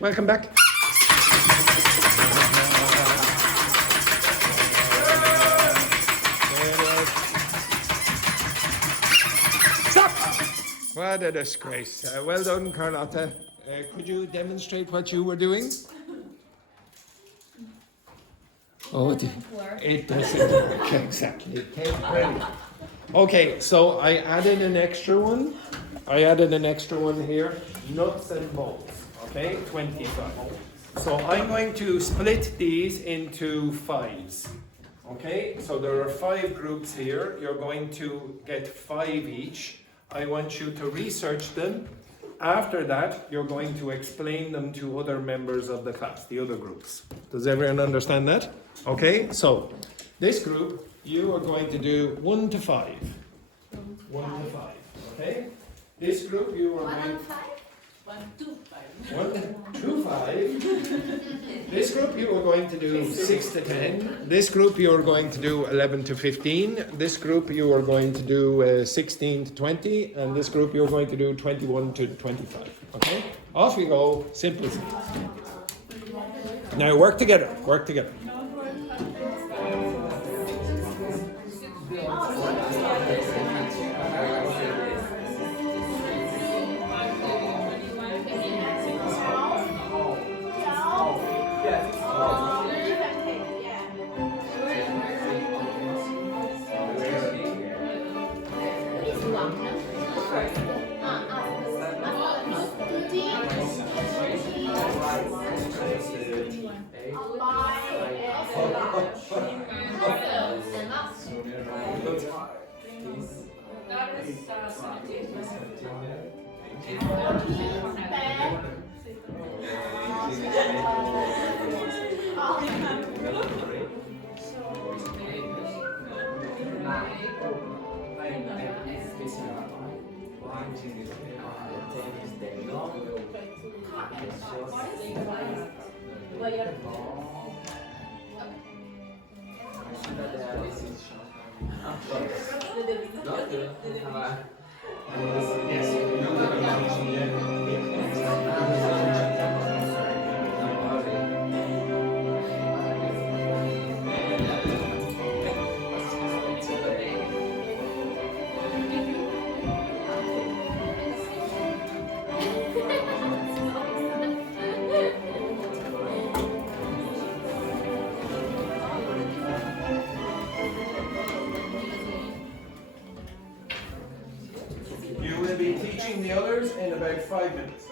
Welcome back. Stop! What a disgrace. Well done, Carlotta. Could you demonstrate what you were doing? Oh, it doesn't work exactly. Okay, so I added an extra one. Here, nuts and bolts. Okay, 25. So I'm going to split these into fives. Okay, so there are 5 groups here. You're going to get 5 each. I want you to research them. After that, you're going to explain them to other members of the class, the other groups. Does everyone understand that? Okay, so this group, you are going to do 1 to 5. 1 to 5, okay? This group, you are going to... 1 to 5. 1 to 5. This group you are going to do 6 to 10. This group you are going to do 11 to 15. This group you are going to do 16 to 20. And this group you are going to do 21 to 25. Okay? Off you go. Simple. Now work together. Work together. The others in about 5 minutes.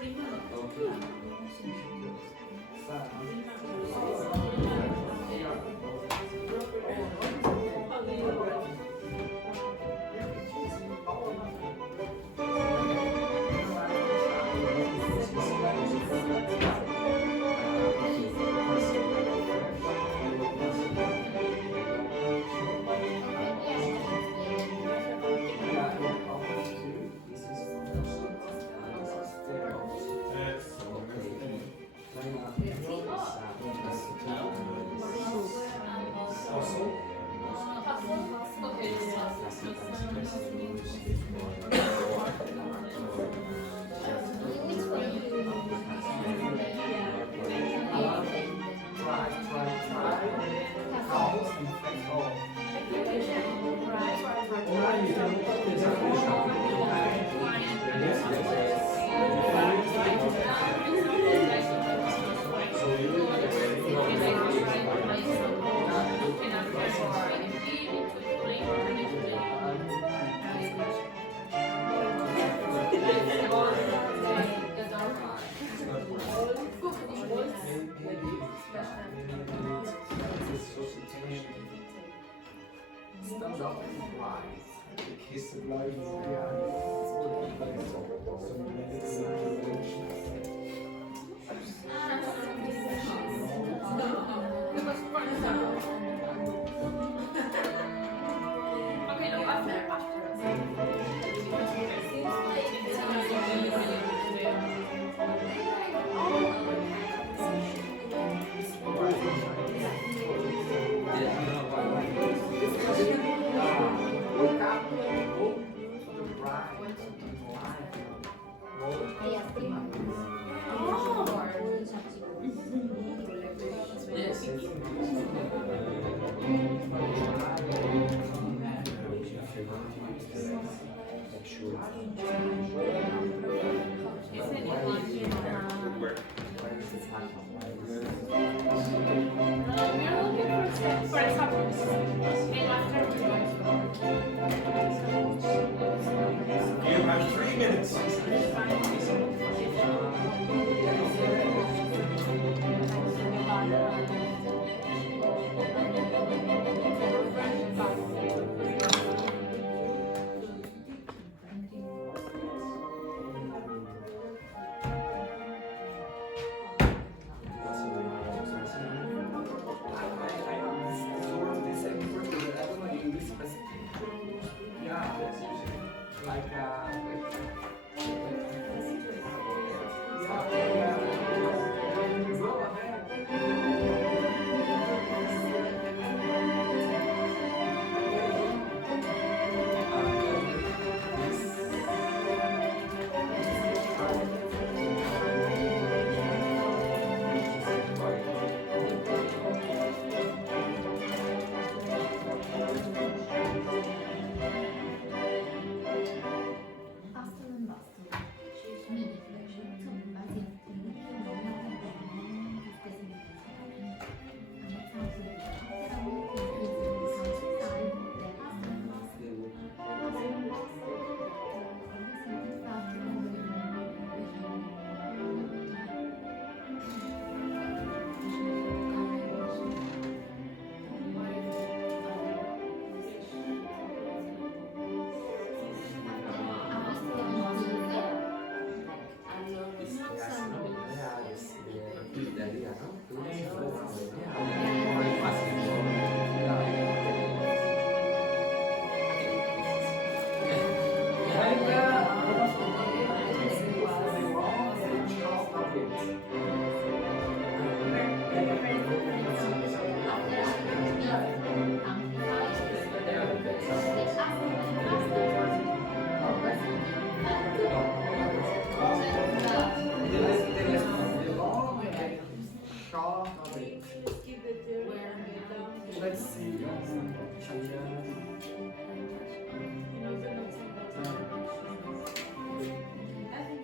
Let's see.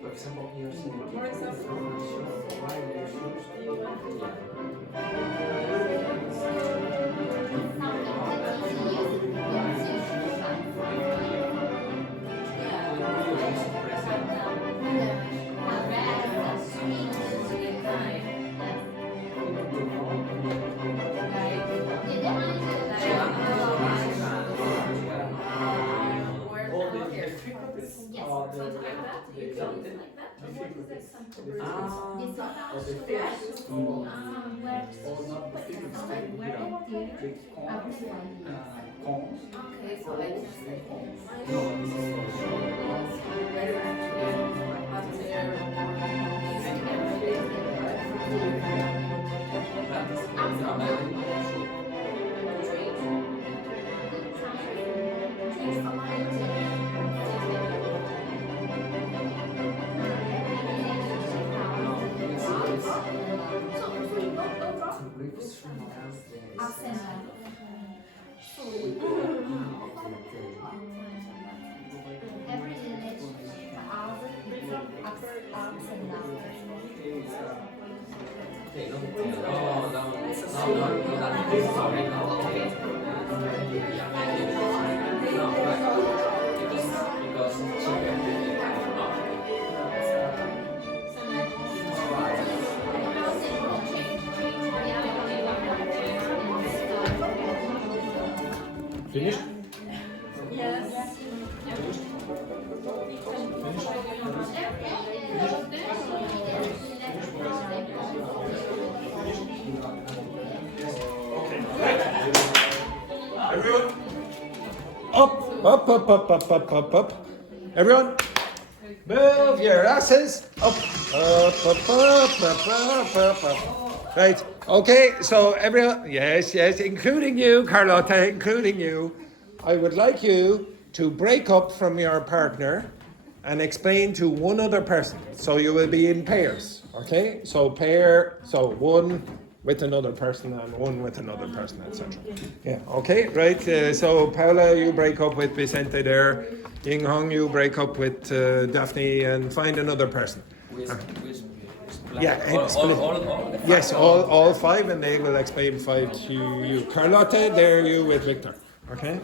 For example, here, Finished? Everyone, up. Everyone, move your asses up. Right. Okay. So everyone, yes, including you, Carlotta, including you. I would like you to break up from your partner and explain to one other person. So you will be in pairs. Okay. So one with another person and one with another person, etc. Yeah, okay, right. So Paula, you break up with Vicente there. Ying Hong, you break up with Daphne and find another person. Yes, all five, and they will explain five to you. Carlotta, there you with Victor. Okay?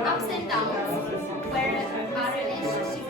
Ups and downs, where our relationship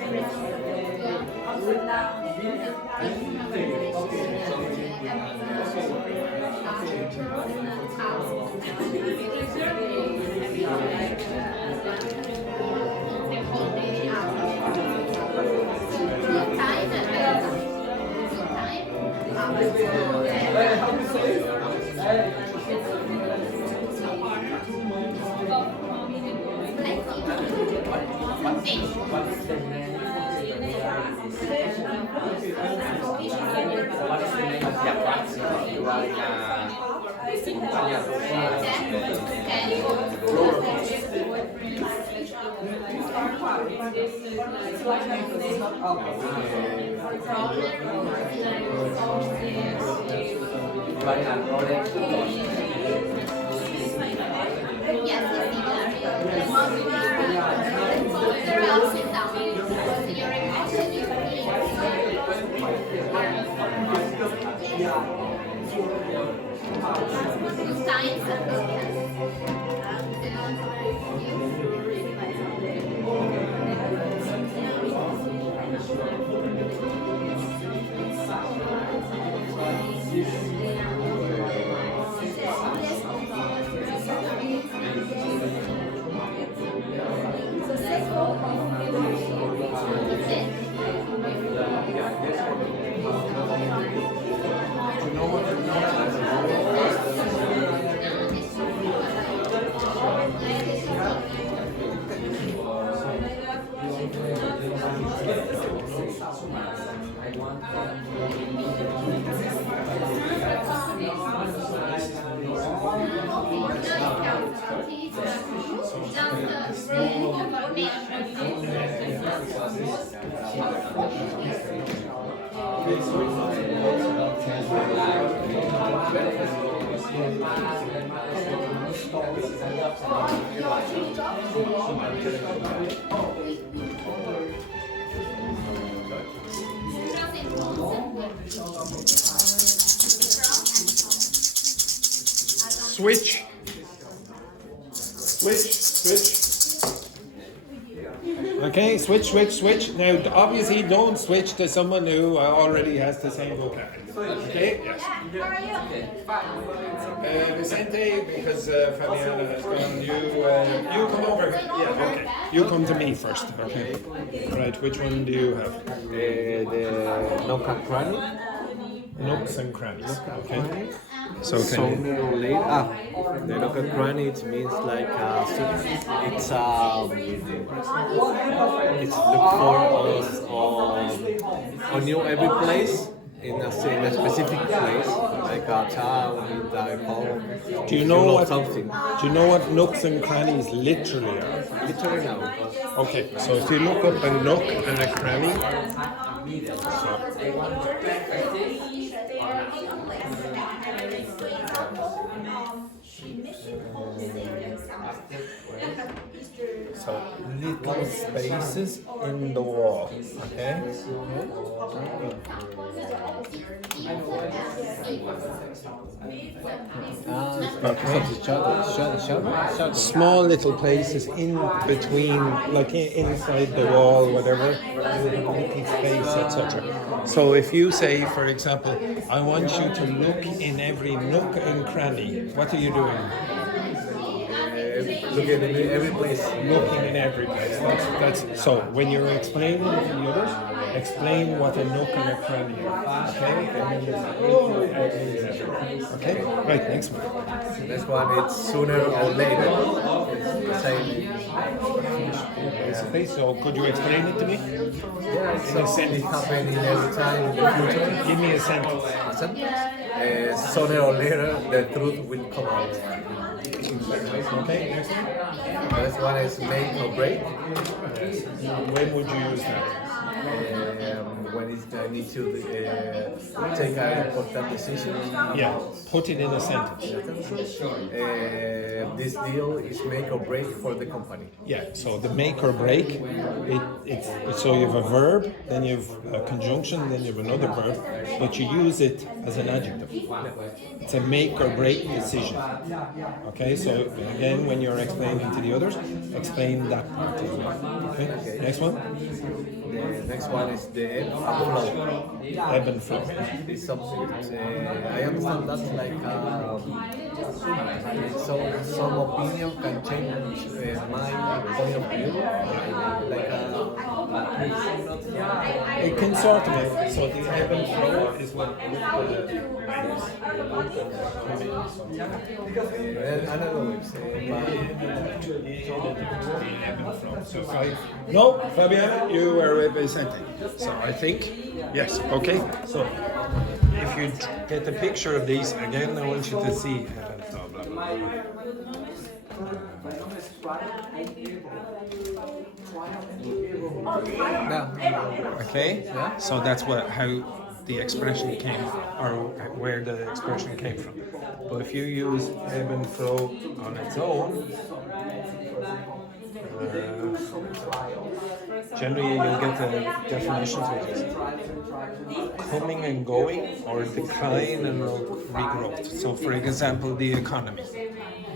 Switch. Switch. Okay, switch. Now, obviously, don't switch to someone who already has the same vocabulary. Okay? Yes. Vicente, because Fabiana has gone, you come over here. Yeah, okay. You come to me first. Okay. Right, which one do you have? The Luca cranny. Nooks and crannies. Okay. So So can you... the Luca cranny it means like it's look for on you every place in a specific place like a town, in the home. Do you know what something? Do you know what nooks and crannies literally are? Literally now. Okay, so if you look up a nook and a cranny, So little spaces in the wall. Okay. Small little places in between, like inside the wall, whatever, little space, etc. So if you say, for example, I want you to look in every nook and cranny, what are you doing? Looking in every place. Looking in every place. That's so. When you're explaining to the others, explain what a nook and a cranny are. Okay. Okay. Right. Next one. Next one, it's sooner or later. Same. Basically. So could you explain it to me? Yeah, so it's happening every time in the future. Give me a sentence. Sooner or later, the truth will come out. Okay. Next one. Next one is make or break. When would you use that? When I need to take an important decision. Yeah. Put it in a sentence. This deal is make or break for the company. Yeah, so the make or break, so you have a verb, then you have a conjunction, then you have another verb, but you use it as an adjective. It's a make or break decision. Okay, so again, when you're explaining to the others, explain that part as well. Okay, next one. The next one is the ebb and flow. Ebb and flow. It's something. I understand that's like some opinion can change my point of view. It can sort of, so the ebb and flow is what Another way. So no, Fabiana, you were representing. So I think, yes, okay. So if you get a picture of these, again, I want you to see. Okay, so that's how the expression came from, or where the expression came from. But if you use ebb and flow on its own, generally you'll get a definition which is coming and going, or decline and regrowth. So for example, the economy,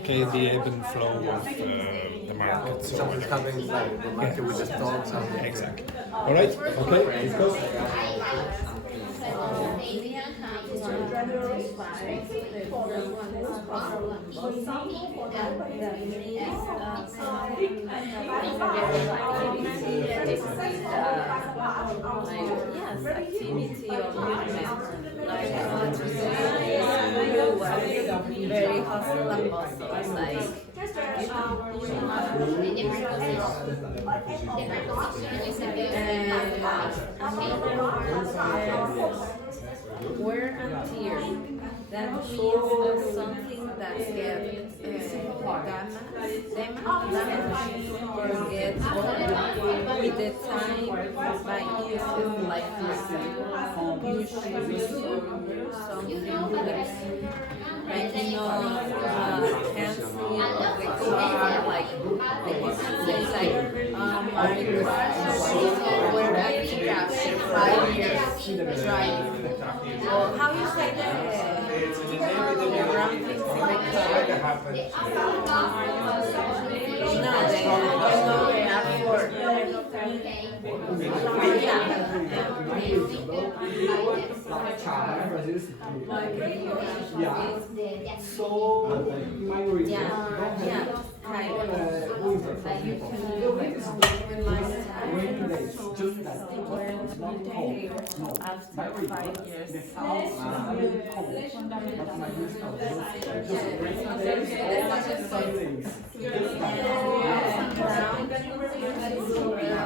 okay, the ebb and flow of the market. So Something's happening like the market with the stocks and exactly. All right, okay, let's go. Very hostile and bustle, like wear and tear. That means something that gets damaged or gets old with the time by using like this. You should use something like canceling of the car, like you can say like we're acting after 5 years driving. Or how you say that? Brown things in the car. No, they are for. After 5 years.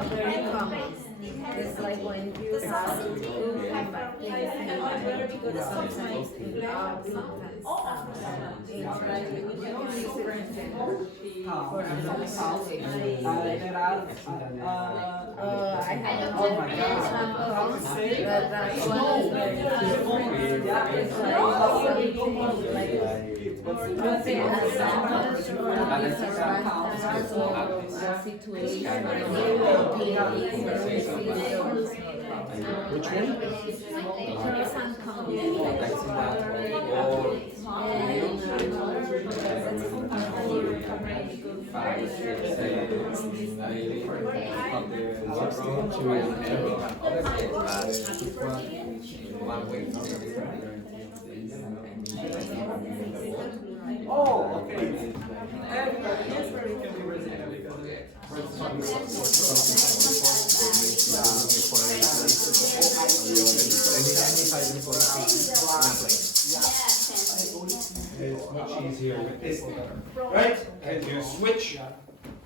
Very common. It's like when you have to do sometimes I had a that one is very different. It's like Which one? Oh, okay. And that's where we can be resilient because It's much easier with this letter. Right? And you switch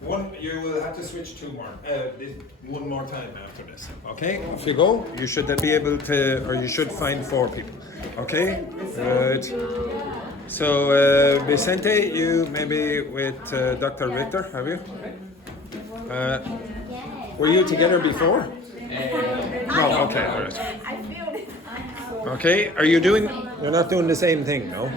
one, you will have to switch two more. One more time after this. Okay? Off you go. You should be able to, or you should find 4 people. Okay? Good. So, Vicente, you maybe with Dr. Ritter, have you? Were you together before? No, okay, all right. I feel it. Okay, are you doing, you're not doing the same thing, no?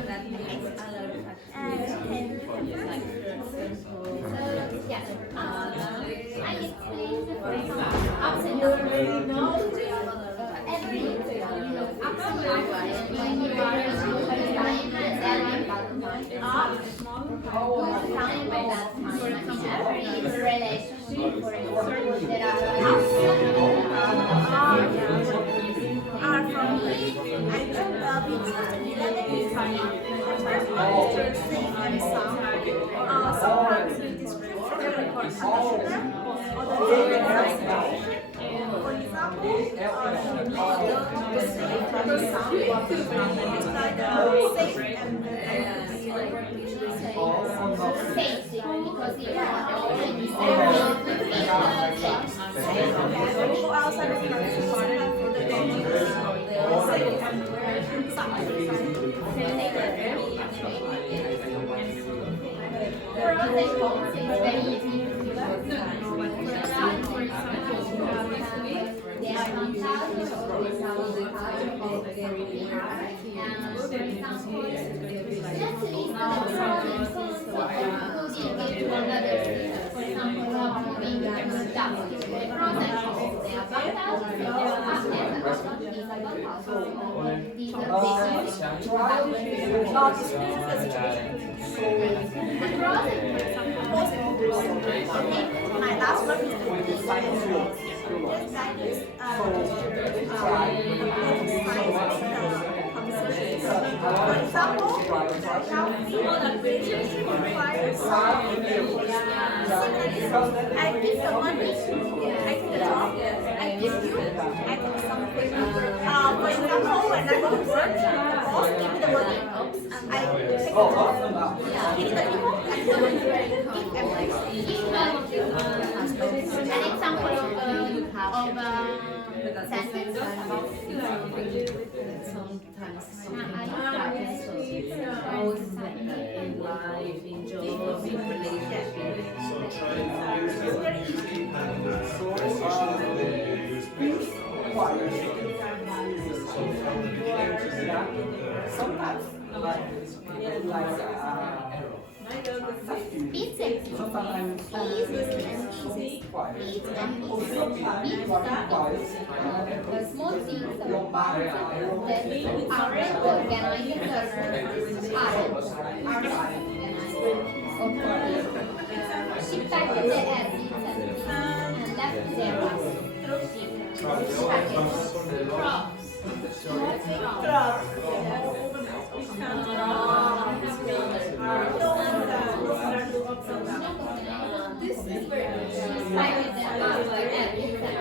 Sometimes the description records for my last one for example, relationship requires I give the money, I give the job, I give you, I give something. For example, when I go to work, the boss give me the money, I take the job. Give me the people, I give the money. Give everything. An example of sentence. sometimes Eat and eat and eat. Small things that are organized she packed the eggs and left their This is where she packed the eggs and left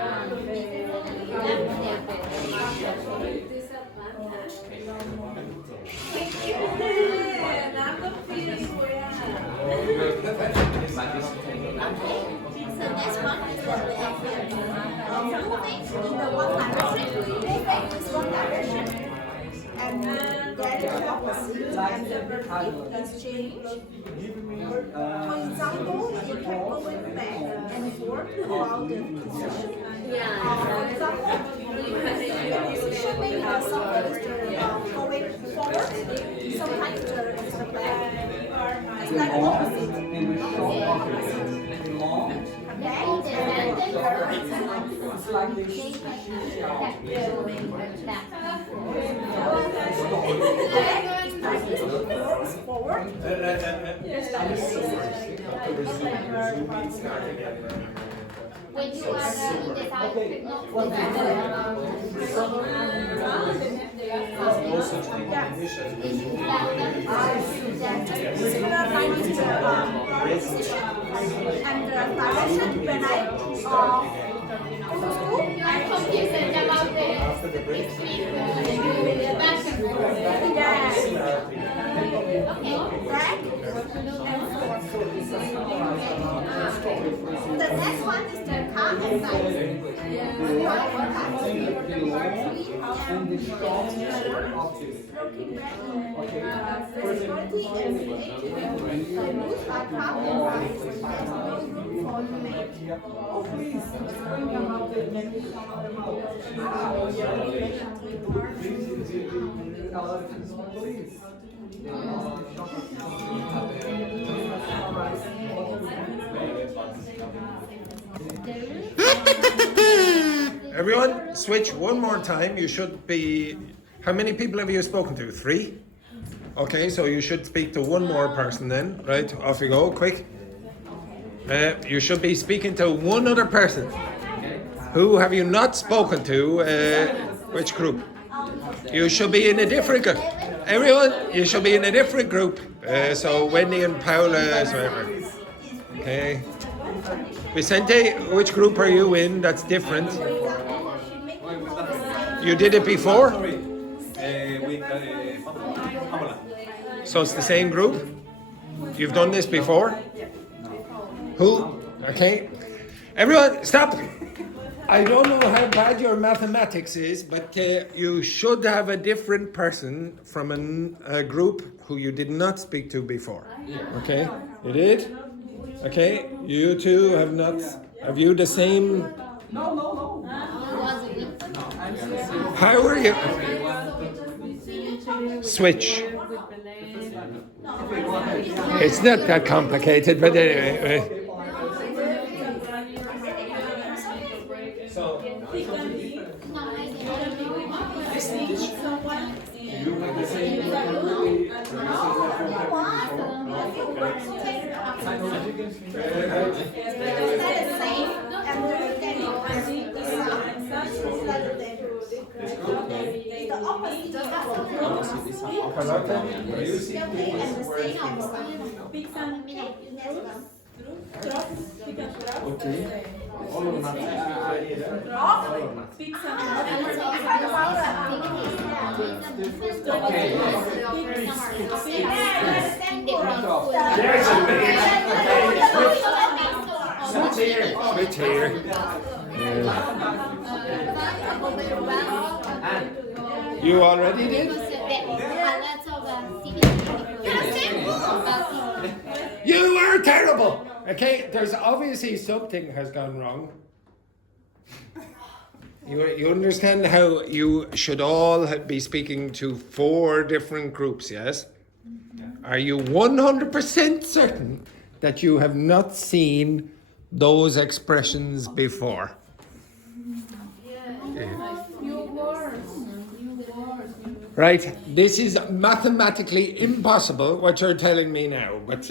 their opposite and the verb is changed. For example, you can go back and forth about the position. For example, the position maybe sometimes is going forward, sometimes it's back. It's like opposite. Forward. When you are in Similar line is the position and the direction when I go to school. I'm confused about the back and forth. Yes. Okay. Back and forth. The next one is the car and bike. Looking back in physicality and creativity, the moves are car and bike. There's no room for debate. Everyone, switch one more time. You should be. How many people have you spoken to? 3? Okay, so you should speak to one more person then. Right, off you go, quick. You should be speaking to one other person. Who have you not spoken to? Which group? You should be in a different group. Everyone, you should be in a different group. So Wendy and Paula, so okay. Vicente, which group are you in that's different? You did it before? So it's the same group? You've done this before? Who? Okay. Everyone, stop! I don't know how bad your mathematics is, but you should have a different person from a group who you did not speak to before. Okay? You did? Okay? You two have not... Have you the same... No. How are you? Switch. It's not that complicated, but anyway. Switch here. You already did? You are terrible! Okay, there's obviously something has gone wrong. You understand how you should all be speaking to 4 different groups, yes? Are you 100% certain that you have not seen those expressions before? Right, this is mathematically impossible what you're telling me now, but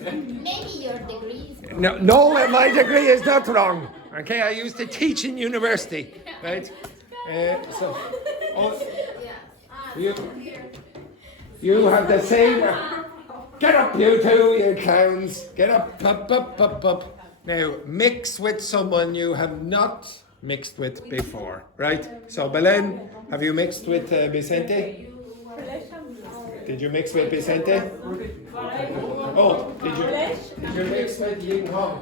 Maybe your degree is no, my degree is not wrong. Okay, I used to teach in university, right? You have the same. Get up, you two, you clowns. Get up, up. Now, mix with someone you have not mixed with before, right? So, Belen, have you mixed with Vicente? Did you mix with Vicente? Oh, did you mix with Ying Hong?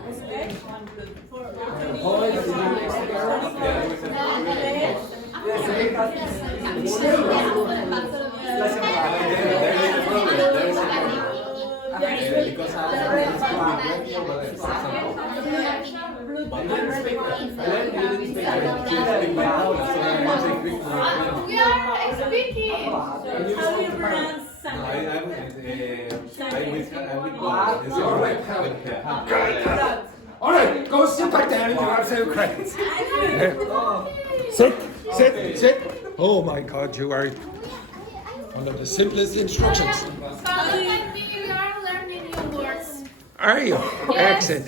Boy, did you mix together? Because I was We are speaking. How do you pronounce All right, go sit back down. You have some credits. Sit. Oh my God, you are one of the simplest instructions. So like me, we are learning new words. Are you? Excellent.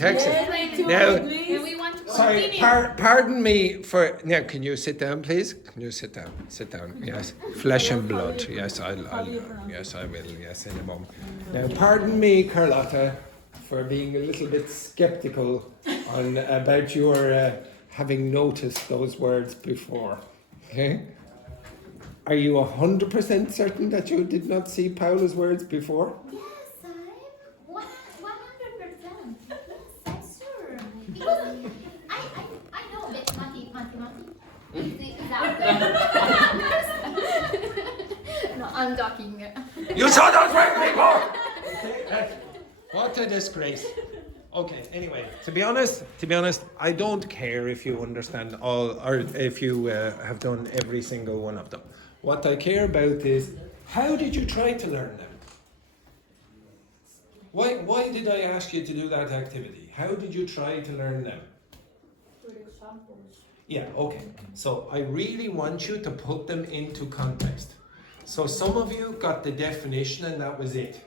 Now, And we want to sorry, continue. pardon me for. Now, can you sit down, please? Can you sit down? Sit down. Yes, flesh and blood. Yes, I'll yes, I will. Yes, in a moment. Now, pardon me, Carlotta, for being a little bit skeptical about your having noticed those words before. Okay. Are you 100% certain that you did not see Paula's words before? Yes, I'm 100%. Yes, I'm sure. Because I know that mathematics is out there. No, I'm joking. You saw those words before! Okay, what a disgrace. Okay, anyway, to be honest, I don't care if you understand all or if you have done every single one of them. What I care about is, how did you try to learn them? Why did I ask you to do that activity? How did you try to learn them? With examples. Yeah, okay. So I really want you to put them into context. So some of you got the definition and that was it.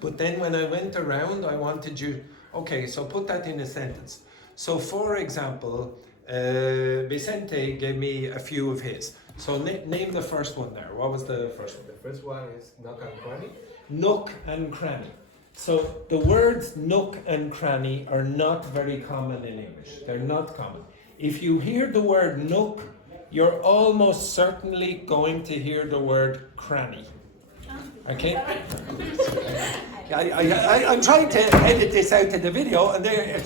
But then when I went around, I wanted you, okay, so put that in a sentence. So for example, Vicente gave me a few of his. So name the first one there. What was the first one? The first one is nook and cranny. Nook and cranny. So the words nook and cranny are not very common in English. They're not common. If you hear the word nook, you're almost certainly going to hear the word cranny. Okay? I'm trying to edit this out of the video and there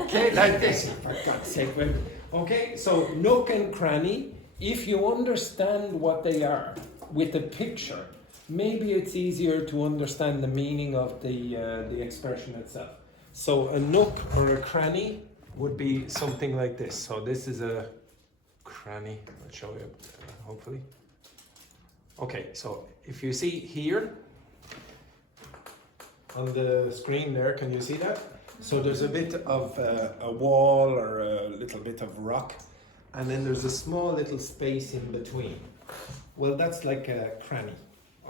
okay, like this, for God's sake. Okay, so nook and cranny, if you understand what they are with the picture, maybe it's easier to understand the meaning of the expression itself. So a nook or a cranny would be something like this. So this is a cranny. I'll show you, hopefully. Okay, so if you see here on the screen there, can you see that? So there's a bit of a wall or a little bit of rock, and then there's a small little space in between. Well, that's like a cranny,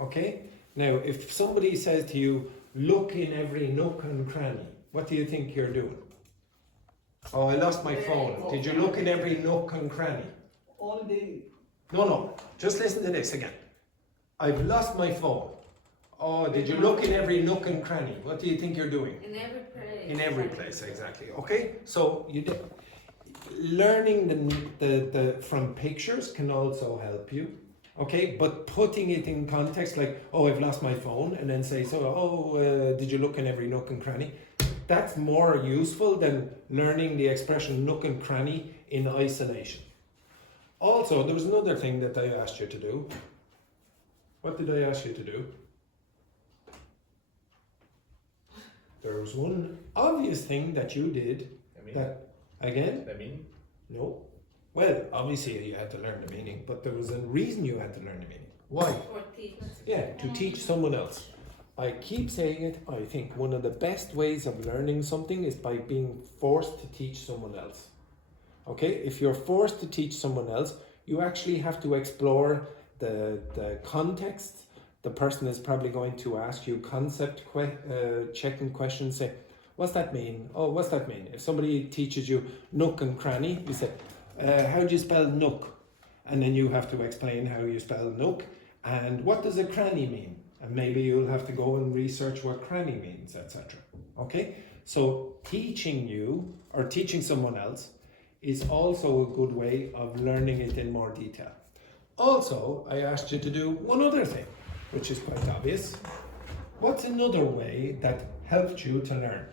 okay? Now, if somebody says to you, look in every nook and cranny, what do you think you're doing? Oh, I lost my phone. Did you look in every nook and cranny? All day. No, just listen to this again. I've lost my phone. Oh, did you look in every nook and cranny? What do you think you're doing? In every place. In every place, exactly. Okay, so you did. Learning the from pictures can also help you. Okay, but putting it in context, like, oh, I've lost my phone, and then say, did you look in every nook and cranny? That's more useful than learning the expression nook and cranny in isolation. Also, there was another thing that I asked you to do. What did I ask you to do? There was one obvious thing that you did. That again? The meaning? No. Well, obviously you had to learn the meaning, but there was a reason you had to learn the meaning. Why? For teachers. Yeah, to teach someone else. I keep saying it, I think one of the best ways of learning something is by being forced to teach someone else. Okay, if you're forced to teach someone else, you actually have to explore the context. The person is probably going to ask you concept checking questions, say, what's that mean? Oh, what's that mean? If somebody teaches you nook and cranny, you say, how do you spell nook? And then you have to explain how you spell nook and what does a cranny mean? And maybe you'll have to go and research what cranny means, etc. Okay? So teaching you or teaching someone else is also a good way of learning it in more detail. Also, I asked you to do one other thing, which is quite obvious. What's another way that helped you to learn?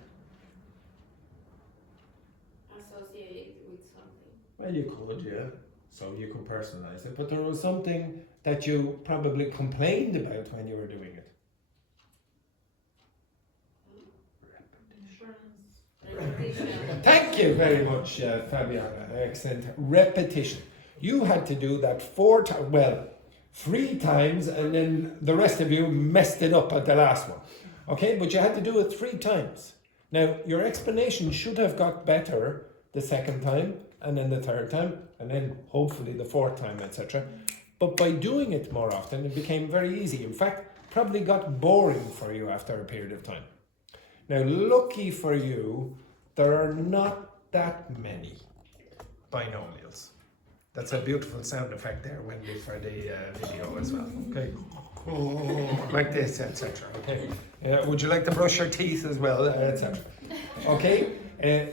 Associate with something. Well, you could, yeah. so you could personalize it. But there was something that you probably complained about when you were doing it. Thank you very much, Fabiana. Excellent. Repetition. You had to do that 3 times, and then the rest of you messed it up at the last one. Okay, but you had to do it 3 times. Now, your explanation should have got better the second time, and then the third time, and then hopefully the 4th time, etc. But by doing it more often, it became very easy. In fact, probably got boring for you after a period of time. Now, lucky for you, there are not that many binomials. That's a beautiful sound effect there, Wendy, for the video as well. Okay, like this, etc. Okay, would you like to brush your teeth as well, etc. Okay,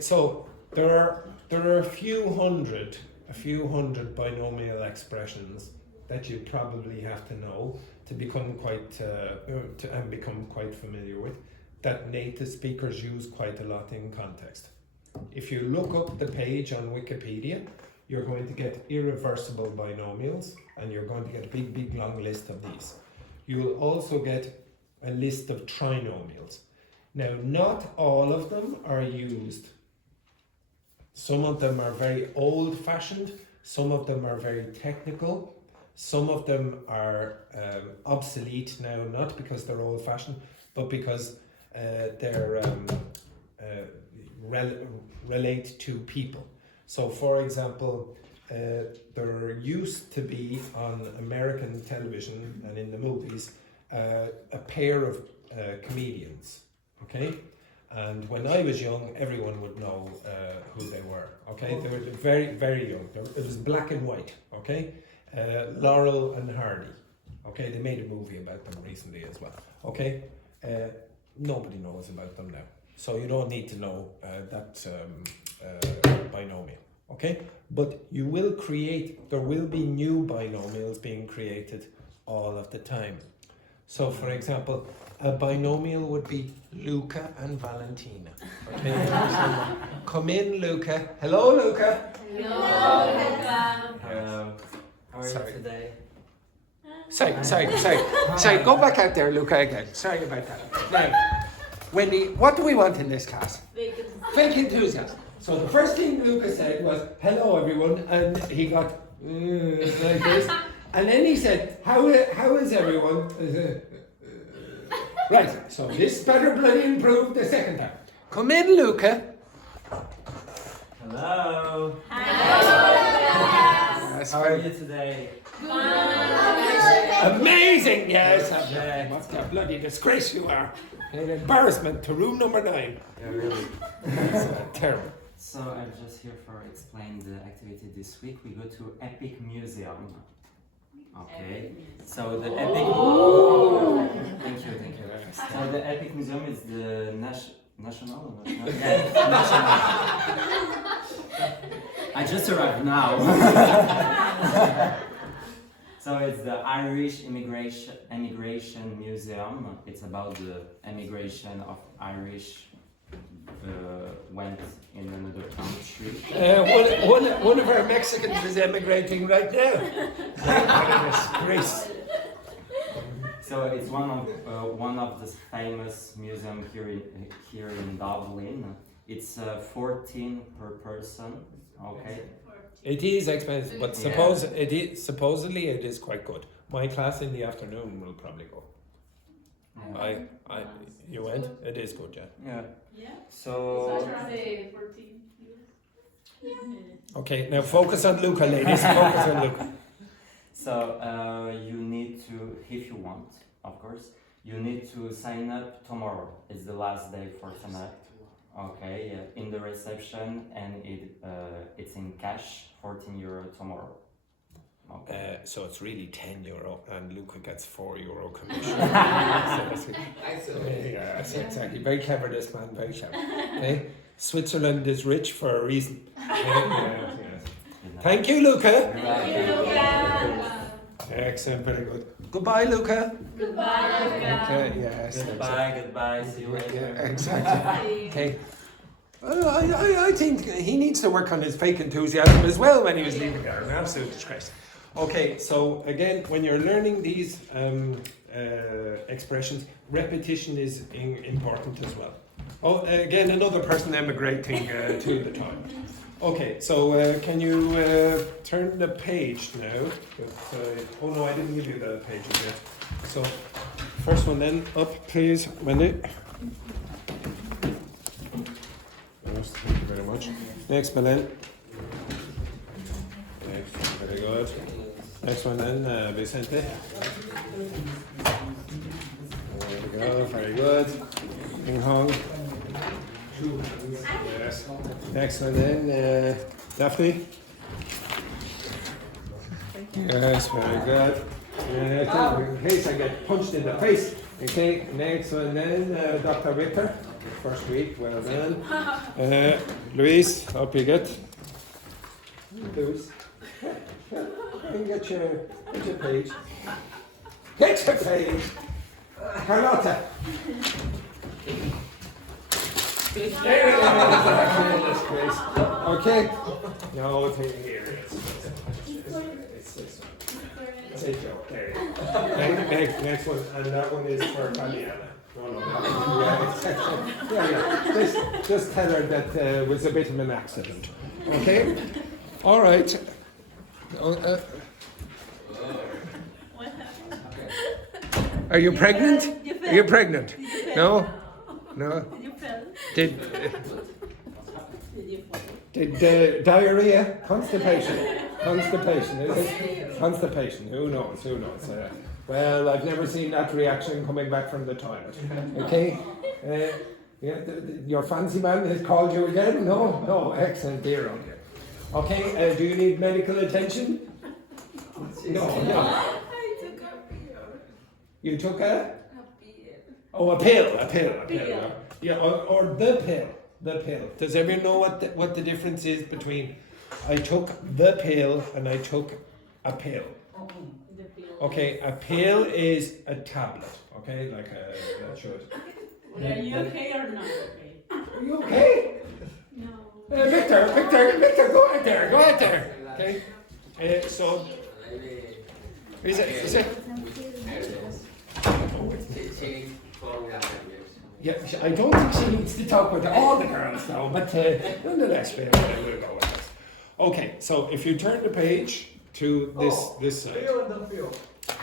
so there are a few hundred binomial expressions that you probably have to know to become quite familiar with, that native speakers use quite a lot in context. If you look up the page on Wikipedia, you're going to get irreversible binomials, and you're going to get a big long list of these. You will also get a list of trinomials. Now, not all of them are used. Some of them are very old-fashioned, some of them are very technical, some of them are obsolete now, not because they're old-fashioned, but because they're relate to people. So, for example, there used to be on American television and in the movies a pair of comedians, okay? And when I was young, everyone would know who they were, okay? They were very, very young. It was black and white, okay? Laurel and Hardy, okay? They made a movie about them recently as well, okay? Nobody knows about them now. So you don't need to know that binomial, okay? But there will be new binomials being created all of the time. So, for example, a binomial would be Luca and Valentina. Okay? So, come in, Luca. Hello, Luca. Hello, Luca. Hello. How are you today? Sorry. Go back out there, Luca, again. Sorry about that. Now, Wendy, what do we want in this class? Fake enthusiasm. So the first thing Luca said was, hello, everyone, and he got like this. And then he said, how is everyone? Right, so this better bloody improve the second time. Come in, Luca. Hello. Yes, How are you today? amazing, yes. What a bloody disgrace you are. An embarrassment to room number 9. Yeah, really. Terrible. So I'm just here for explain the activity this week. We go to Epic Museum. Okay. So the Epic. Oh. Thank you. So the Epic Museum is the national. National. I just arrived now. So it's the Irish Immigration Museum. It's about the emigration of Irish went in another country. One of our Mexicans is emigrating right now. What a disgrace. So it's one of the famous museums here in Dublin. It's 14 per person. Okay. It is expensive, but supposedly it is quite good. My class in the afternoon will probably go. Yeah. You went? It is good, yeah. Yeah. So. Say 14 years. Okay, now focus on Luca, ladies. Focus on Luca. So you need to, if you want, of course, you need to sign up tomorrow. It's the last day for tonight. Okay, yeah, in the reception, and it's in cash, €14 tomorrow. Okay. So it's really €10, and Luca gets €4 commission. Yes, exactly. Very clever, this man. Very clever. Okay, Switzerland is rich for a reason. Thank you, Luca. Excellent, very good. Goodbye, Luca. Goodbye, Luca. Okay, yes. Goodbye. See you later. Yeah, exactly. Okay. I think he needs to work on his fake enthusiasm as well when he was leaving there. An absolute disgrace. Okay, so again, when you're learning these expressions, repetition is important as well. Oh, again, another person emigrating to the time. Okay, so can you turn the page now? Oh no, I didn't give you the pages yet. So, first one then, up please, Wendy. Yes, thank you very much. Next, Belen. Next, very good. Next one then, Vicente. There we go, very good. Ping Hong. Yes. Next one then, Daphne. Yes, very good. In case I get punched in the face. Okay, next one then, Dr. Richter. First week, well done. Luis, up you get. Luis. Get your page. Get your page. Carlotta. Okay. No, take it here. It's this one. Take it. Okay. Next one, and that one is for Fabiana. No. Yeah. Just tell her that it was a bit of an accident. Okay. All right. Are you pregnant? Are you pregnant? No. No. Did diarrhea? Constipation. Is it? Constipation. Who knows? Well, I've never seen that reaction coming back from the toilet. Okay? Yeah, your fancy man has called you again? No, excellent, dear on you. Okay, do you need medical attention? No. You took a? Oh, a pill. Yeah, or the pill. Does everyone know what the difference is between I took the pill and I took a pill? Okay, a pill is a tablet. Okay, like that should. Are you okay or not okay? Are you okay? No. Victor, go out there. Okay. So, is it? Yeah, I don't think she needs to talk with all the girls now, but nonetheless, we'll go with this. Okay, so if you turn the page to this side.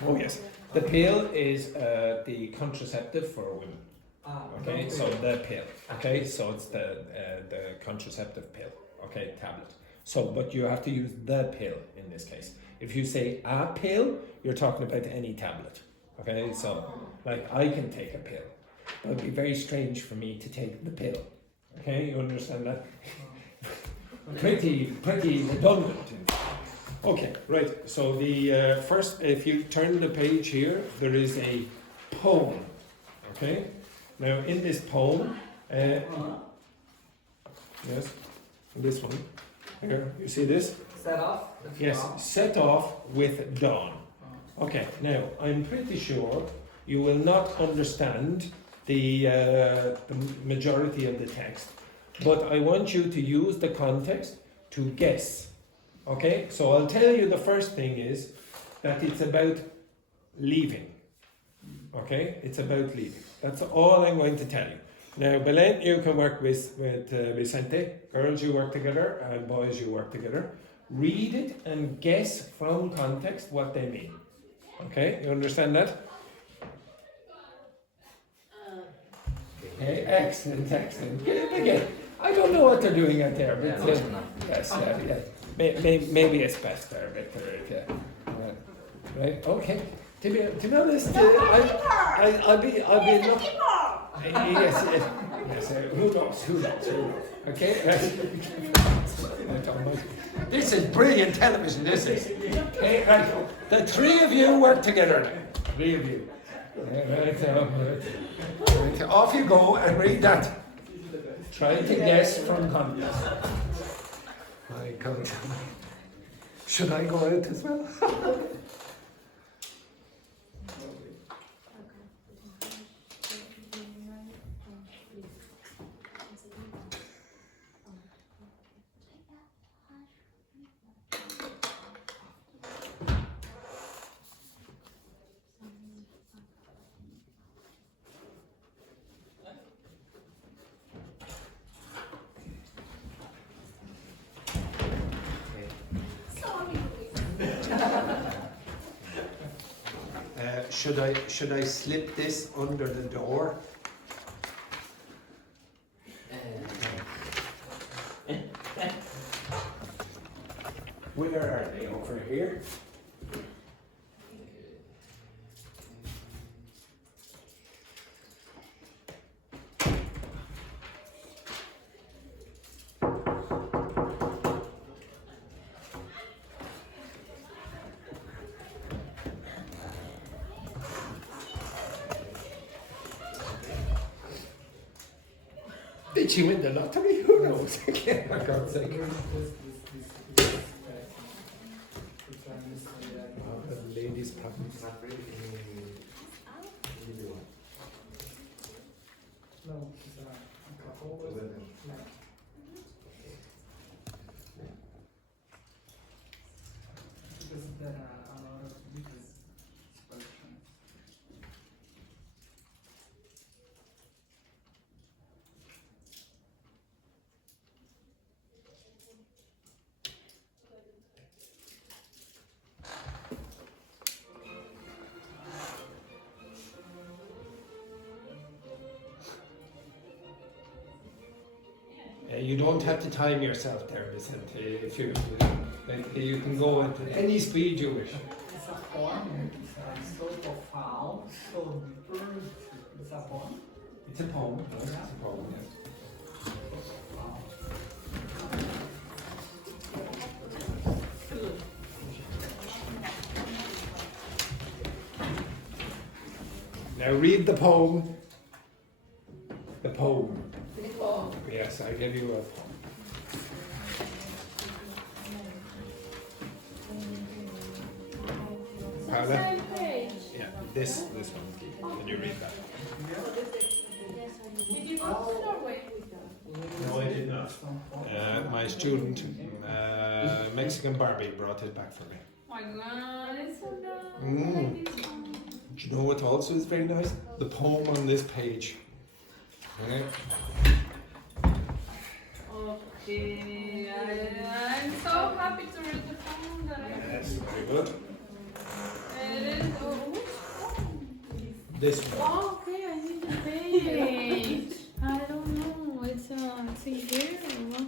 Oh yes, the pill is the contraceptive for women. Okay, so the pill. Okay, so it's the contraceptive pill. Okay, tablet. So, but you have to use the pill in this case. If you say a pill, you're talking about any tablet. Okay, so like I can take a pill. It would be very strange for me to take the pill. Okay, you understand that? pretty redundant. Okay, right. So the first, if you turn the page here, there is a poem. Okay. Now in this poem, yes, in this one, here, you see this? Set off? Yes, set off with dawn. Okay. Now I'm pretty sure you will not understand the majority of the text, but I want you to use the context to guess. Okay, so I'll tell you the first thing is that it's about leaving. Okay, it's about leaving. That's all I'm going to tell you. Now, Belen, you can work with Vicente. Girls, you work together, and boys, you work together. Read it and guess from context what they mean. Okay, you understand that? Okay, excellent. Again, I don't know what they're doing out there, but yes. Maybe it's best there, Victor. Right? Okay. To be honest, I'll be yes. Who knows? Okay. This is brilliant television. This is. Okay. Right. The three of you work together. Three of you. Right, off you go and read that. Try to guess from context. My God. Should I go out as well? Should I slip this under the door? Where are they? Over here? Did she win the lottery? Who knows? Again, for God's sake. The ladies' problems. No, it's a couple with like. Because there are a lot of because solutions. You don't have to time yourself there, Vicente. If you can go at any speed you wish. It's a poem, it's a sort of foul, so deeper, it's a poem. It's a poem. Yes, it's a poem. Yes. Now read the poem. The poem. Yes, I give you a poem. Paula? Yeah, this one. Can you read that? Did you go to Norway? No, I did not. My student, Mexican Barbie, brought it back for me. Oh my god, it's so nice. Mm. I like this one. Do you know what also is very nice? The poem on this page. Okay. Okay, I'm so happy to read the poem that I Yes, very good. It is. Oh, This one. oh, okay, I need the page. I don't know. It's in here or what?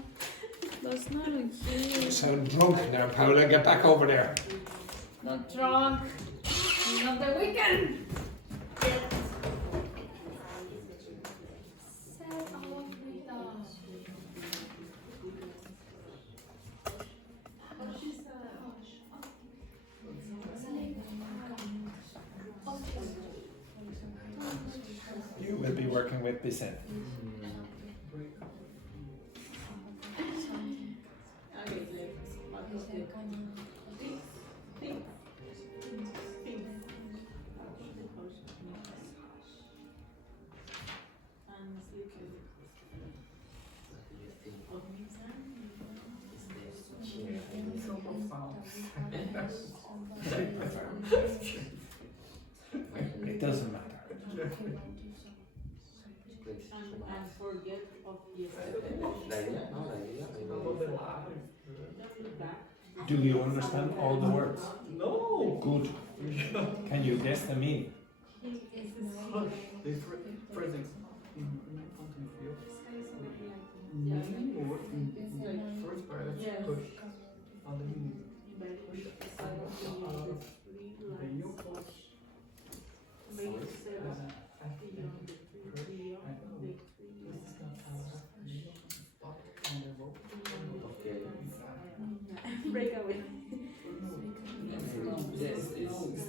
That's not in here. You sound drunk now, Paula. Get back over there. Not drunk. It's not the weekend. You will be working with Vicente. It doesn't matter. And forget of yesterday. Do you understand all the words? No! Good. Can you guess the meaning? The present in front of you. Meaning or in first part, push on the meaning. Break away. Yes, it's this.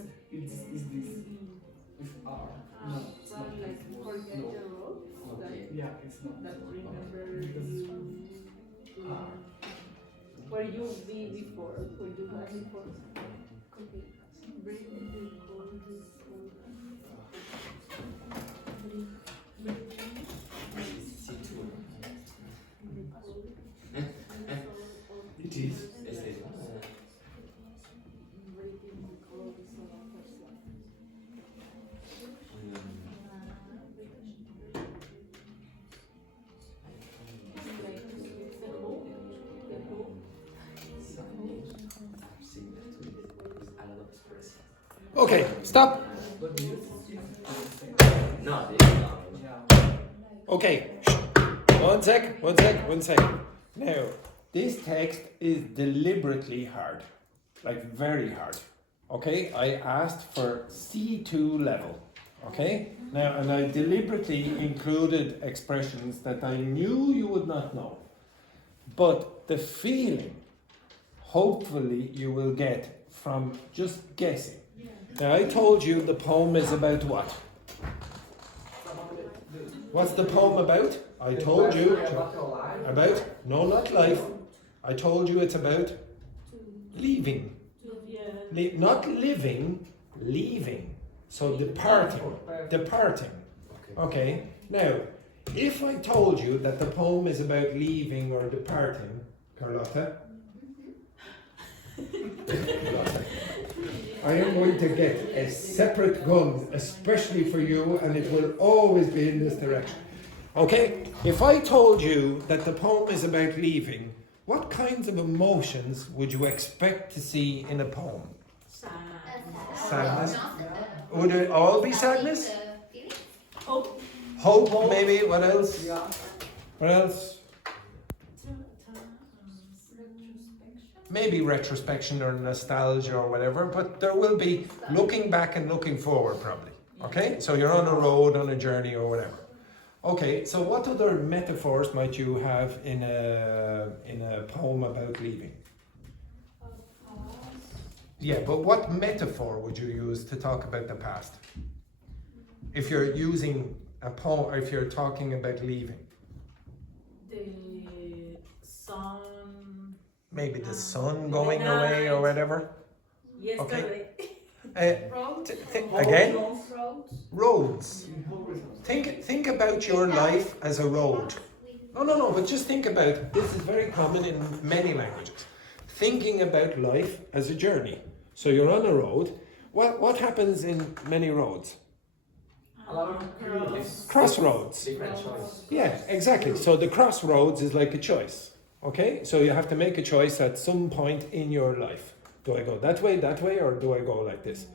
With R. No, it's not. Like forget No. your role. Yeah, it's not. That remember Because you. R. Where you be before, where you was before. Could be. Break the code. It is. Okay, stop. No, this is not. Okay, one sec. Now, this text is deliberately hard, like very hard. Okay, I asked for C2 level. Okay, now, and I deliberately included expressions that I knew you would not know. But the feeling, hopefully, you will get from just guessing. Now, I told you the poem is about what? What's the poem about? I told you about, no, not life. I told you it's about leaving. Not living, leaving. So departing. Okay, now, if I told you that the poem is about leaving or departing, Carlotta, I am going to get a separate gun, especially for you, and it will always be in this direction. Okay? If I told you that the poem is about leaving, what kinds of emotions would you expect to see in a poem? Sadness. Would it all be sadness? Hope, maybe. What else? What else? Maybe retrospection or nostalgia or whatever, but there will be looking back and looking forward probably. Okay? So you're on a road, on a journey or whatever. Okay, so what other metaphors might you have in a poem about leaving? Yeah, but what metaphor would you use to talk about the past? If you're using a poem, or if you're talking about leaving? The sun. Maybe the sun going away or whatever? Yesterday. Again? Roads. Think about your life as a road. No, but just think about, this is very common in many languages. Thinking about life as a journey. So you're on a road. What happens in many roads? Crossroads. Different choice. Yeah, exactly. So the crossroads is like a choice. Okay? So you have to make a choice at some point in your life. Do I go that way, or do I go like this?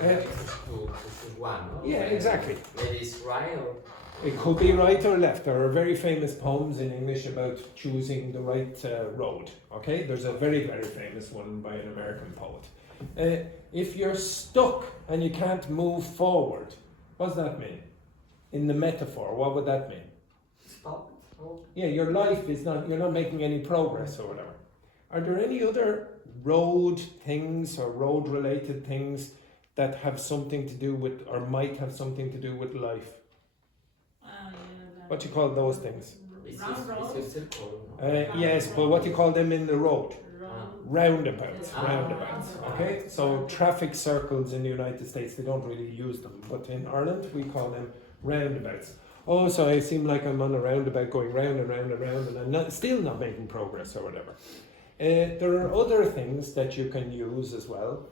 To choose one, no? Yeah, exactly. Maybe it's right or... It could be right or left. There are very famous poems in English about choosing the right road. Okay? There's a very, very famous one by an American poet. If you're stuck and you can't move forward, what does that mean? In the metaphor, what would that mean? Stop. Oh. Yeah, your life is not, you're not making any progress or whatever. Are there any other road things or road related things that have something to do with, or might have something to do with life? What do you call those things? It's a circle. No? Yes, but what do you call them in the road? Roundabouts. Okay, so traffic circles in the United States, they don't really use them, but in Ireland we call them roundabouts. Oh, so I seem like I'm on a roundabout going round and round and round, and I'm still not making progress or whatever. There are other things that you can use as well.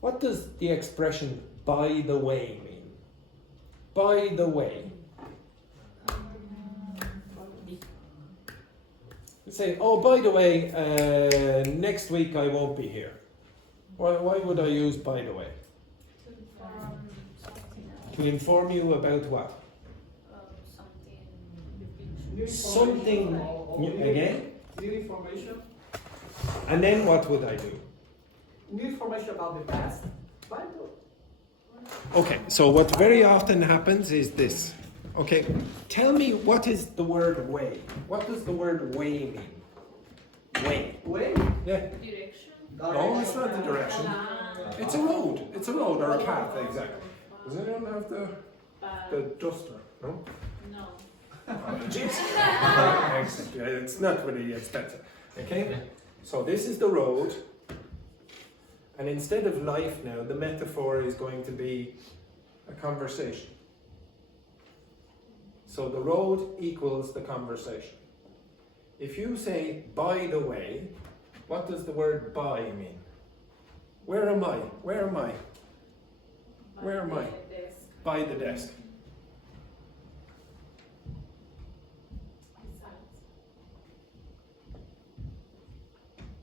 What does the expression "by the way" mean? By the way. Say, oh, by the way, next week I won't be here. Why would I use "by the way"? To inform you about what? Something again? New information. And then what would I do? New information about the past. Bible. Okay, so what very often happens is this. Okay, tell me, what is the word way? What does the word way mean? Way. Way. Yeah. Direction. No, it's not the direction. It's a road. It's a road or a path, exactly. Does anyone have the duster? No? No. Jeez. It's not really expensive. Okay? So this is the road. And instead of life now, the metaphor is going to be a conversation. So the road equals the conversation. If you say, by the way, what does the word by mean? Where am I? Where am I? Where am I? By the desk.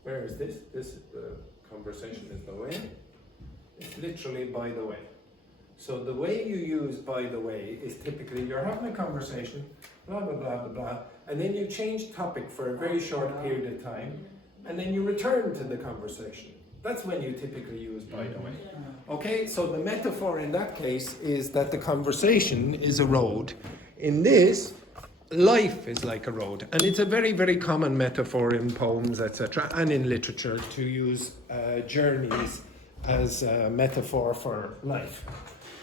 Where is this? This is the conversation is the way. It's literally by the way. So the way you use by the way is typically you're having a conversation, blah, blah, blah, blah, blah, and then you change topic for a very short period of time, and then you return to the conversation. That's when you typically use by the way. Okay, so the metaphor in that case is that the conversation is a road. In this, life is like a road, and it's a very, very common metaphor in poems, etc., and in literature to use journeys as a metaphor for life.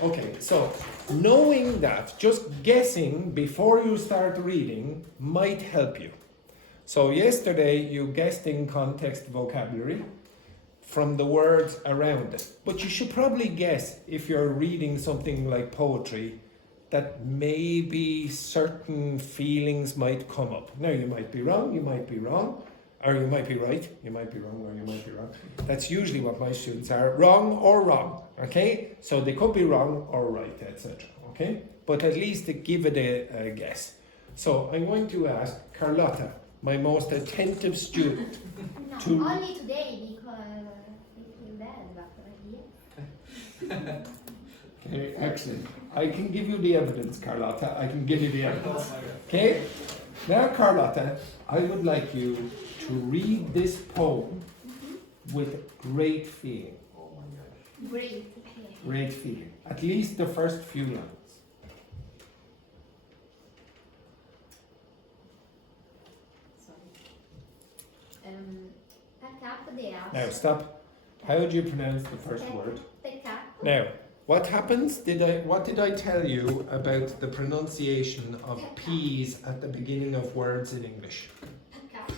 Okay, so knowing that, just guessing before you start reading might help you. So yesterday you guessed in context vocabulary from the words around it, but you should probably guess if you're reading something like poetry that maybe certain feelings might come up. Now you might be wrong, or you might be right, you might be wrong, or you might be wrong. That's usually what my students are, wrong or wrong, okay? So they could be wrong or right, etc., okay? But at least to give it a guess. So I'm going to ask Carlotta, my most attentive student, No, to... only today because I feel bad, but yes. Okay, excellent. I can give you the evidence, Carlotta. I can give you the evidence. Okay? Now, Carlotta, I would like you to read this poem with great feeling. Great. Great feeling. At least the first few lines. Pack up the house. Now, stop. How do you pronounce the first word? Pack up. Now, what happens? What did I tell you about the pronunciation of P's at the beginning of words in English? Pack up.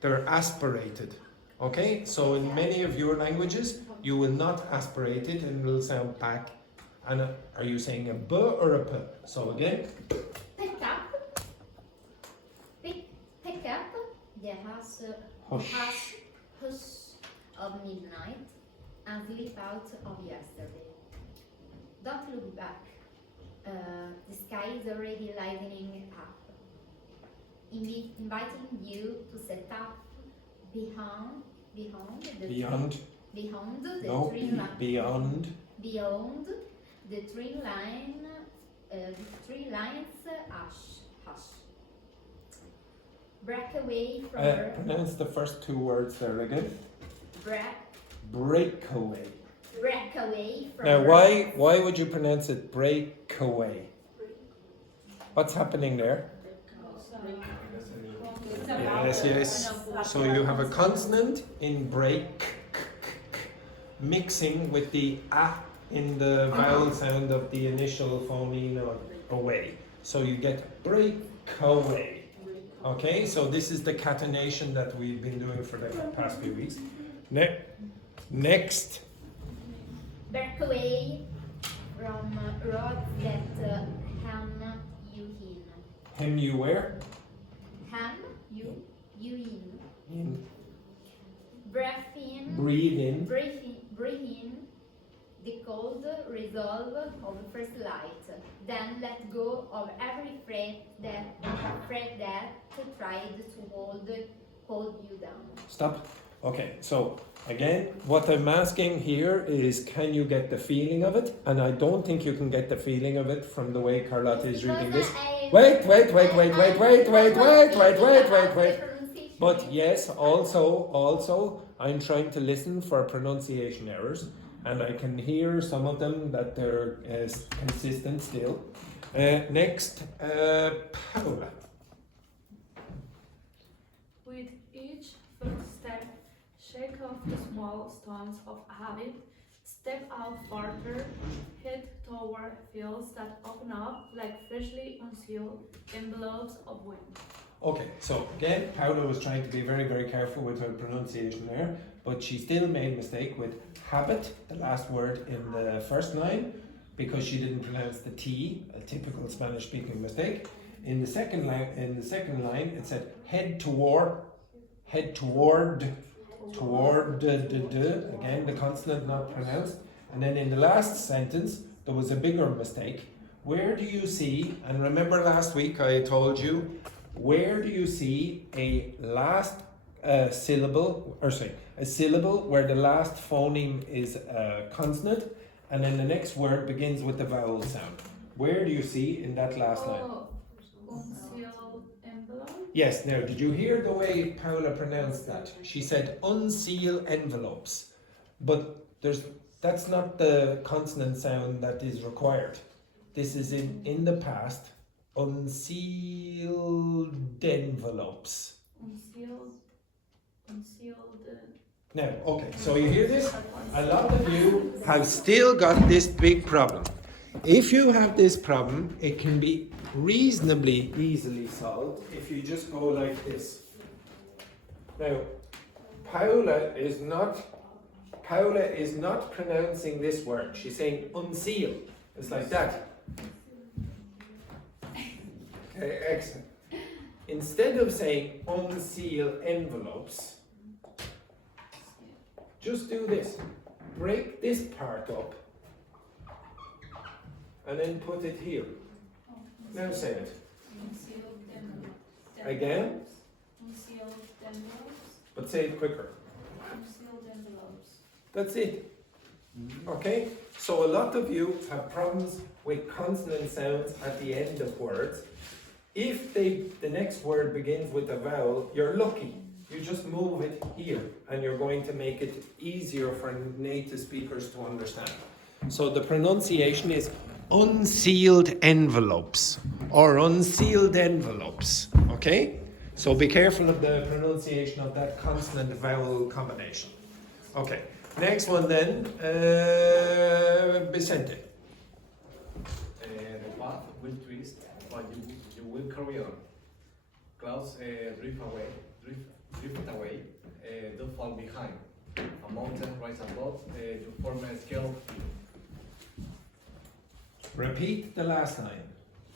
They're aspirated. Okay? So in many of your languages, you will not aspirate it and it will sound back. And are you saying a B or a P? So again, Pick up. Pick up the house hush. of midnight and sleep out of yesterday. Don't look back. The sky is already lightening up, inviting you to set up beyond the three lines. Hush. Break away from Pronounce the first two words there again. Breakaway. break away from Now, why would you pronounce it breakaway? What's happening there? Yes. So you have a consonant in break, mixing with the a in the vowel sound of the initial phoneme of away. So you get breakaway. Okay, so this is the catenation that we've been doing for the past few weeks. Next. break away from roads that hem you in. Hem you where? Hem you in. In. Breath in. Breathe in. Breathe in the cold resolve of first light. Then let go of every thread that tried to hold you down. Stop. Okay, so again, what I'm asking here is, can you get the feeling of it? And I don't think you can get the feeling of it from the way Carlotta is reading this. Wait. But yes, also, I'm trying to listen for pronunciation errors, and I can hear some of them that they're consistent still. Next, Paola. With each footstep, shake off the small stones of habit, step out further, head toward fields that open up like freshly unsealed envelopes of wind. Okay, so again, Paola was trying to be very, very careful with her pronunciation there, but she still made a mistake with habit, the last word in the first line, because she didn't pronounce the T, a typical Spanish-speaking mistake. In the second line, it said head toward, again, the consonant not pronounced. And then in the last sentence, there was a bigger mistake. Where do you see, and remember last week I told you, where do you see a last syllable where the last phoneme is a consonant and then the next word begins with the vowel sound. Where do you see in that last line? Unsealed envelope. Yes, now did you hear the way Paula pronounced that? She said unseal envelopes. But that's not the consonant sound that is required. This is in the past. Unsealed envelopes. Unsealed. Now, okay, so you hear this? A lot of you have still got this big problem. If you have this problem, it can be reasonably easily solved if you just go like this. Now, Paula is not pronouncing this word. She's saying unseal. It's like that. Okay, excellent. Instead of saying unseal envelopes, just do this. Break this part up and then put it here. Now say it. Unsealed envelopes. Again, Unsealed envelopes. but say it quicker. Unsealed envelopes. That's it. Okay? So a lot of you have problems with consonant sounds at the end of words. If the next word begins with a vowel, you're lucky. You just move it here and you're going to make it easier for native speakers to understand. So the pronunciation is unsealed envelopes or unsealed envelopes. Okay? So be careful of the pronunciation of that consonant vowel combination. Okay. Next one then, Vicente. The path will twist, but you will carry on. Clouds drift away, don't fall behind. A mountain rise above, to form a scale. Repeat the last line.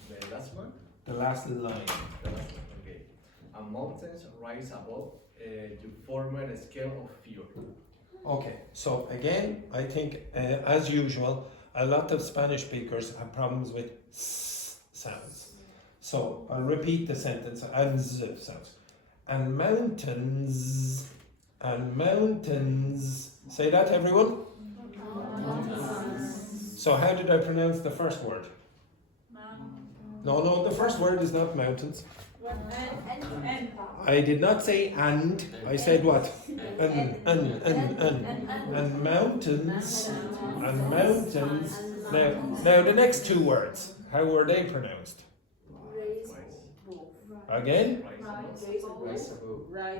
The last one? The last line. The last one, okay. A mountains rise above, to form a scale of fear. Okay, so again, I think as usual, a lot of Spanish speakers have problems with s sounds. So I'll repeat the sentence and z sounds. And mountains, say that everyone? So how did I pronounce the first word? No, the first word is not mountains. I did not say and, I said what? And mountains, Now the next two words, how were they pronounced? Again?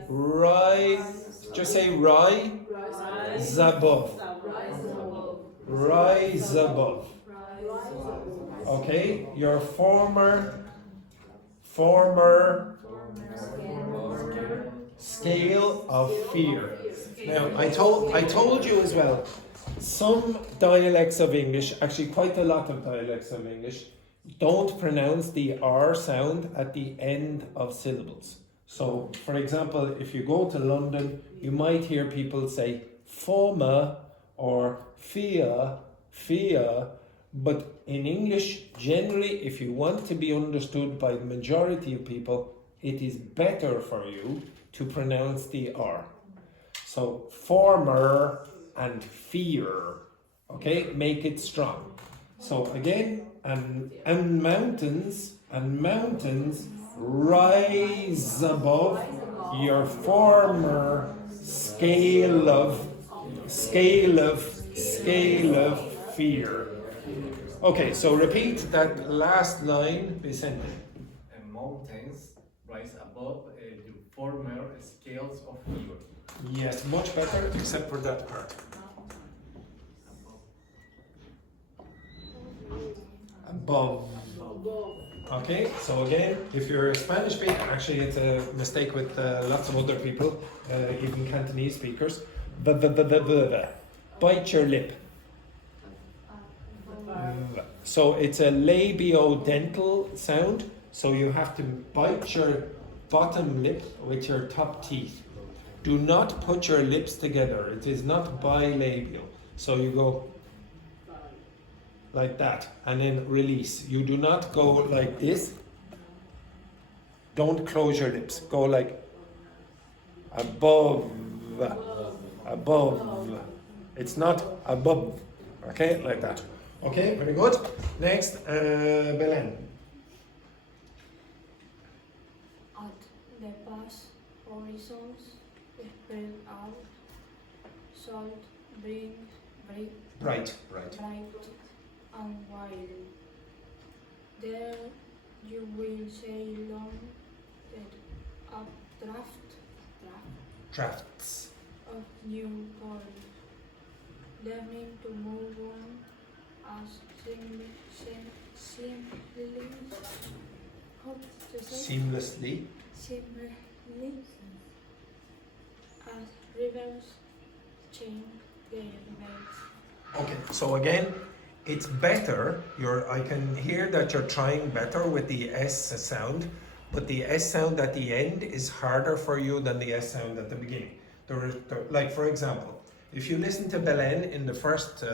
Rise, just say rise above. Rise above. Okay, your former scale of fear. Now, I told you as well, some dialects of English, actually quite a lot of dialects of English, don't pronounce the R sound at the end of syllables. So, for example, if you go to London, you might hear people say former or fear, but in English, generally, if you want to be understood by the majority of people, it is better for you to pronounce the R. So, former and fear, okay, make it strong. So again, and mountains rise above your former scale of fear. Okay, so repeat that last line, Vicente. And mountains rise above, the former scales of fear. Yes, much better, except for that part. Above. Okay, so again, if you're a Spanish speaker, actually it's a mistake with lots of other people, even Cantonese speakers. Bite your lip. So it's a labiodental sound, so you have to bite your bottom lip with your top teeth. Do not put your lips together. It is not bilabial. So you go like that and then release. You do not go like this. Don't close your lips. Go like above. It's not above. Okay, like that. Okay, very good. Next, Belen. At the past horizons, spread out, salt, bright, Right. bright and wild. There you will sail on the Drafts. of new world, learning to move on as simply how to say Seamlessly. seamlessly as rivers change their ways. Okay, so again, it's better. I can hear that you're trying better with the S sound, but the S sound at the end is harder for you than the S sound at the beginning. Like, for example, if you listen to Belen in the first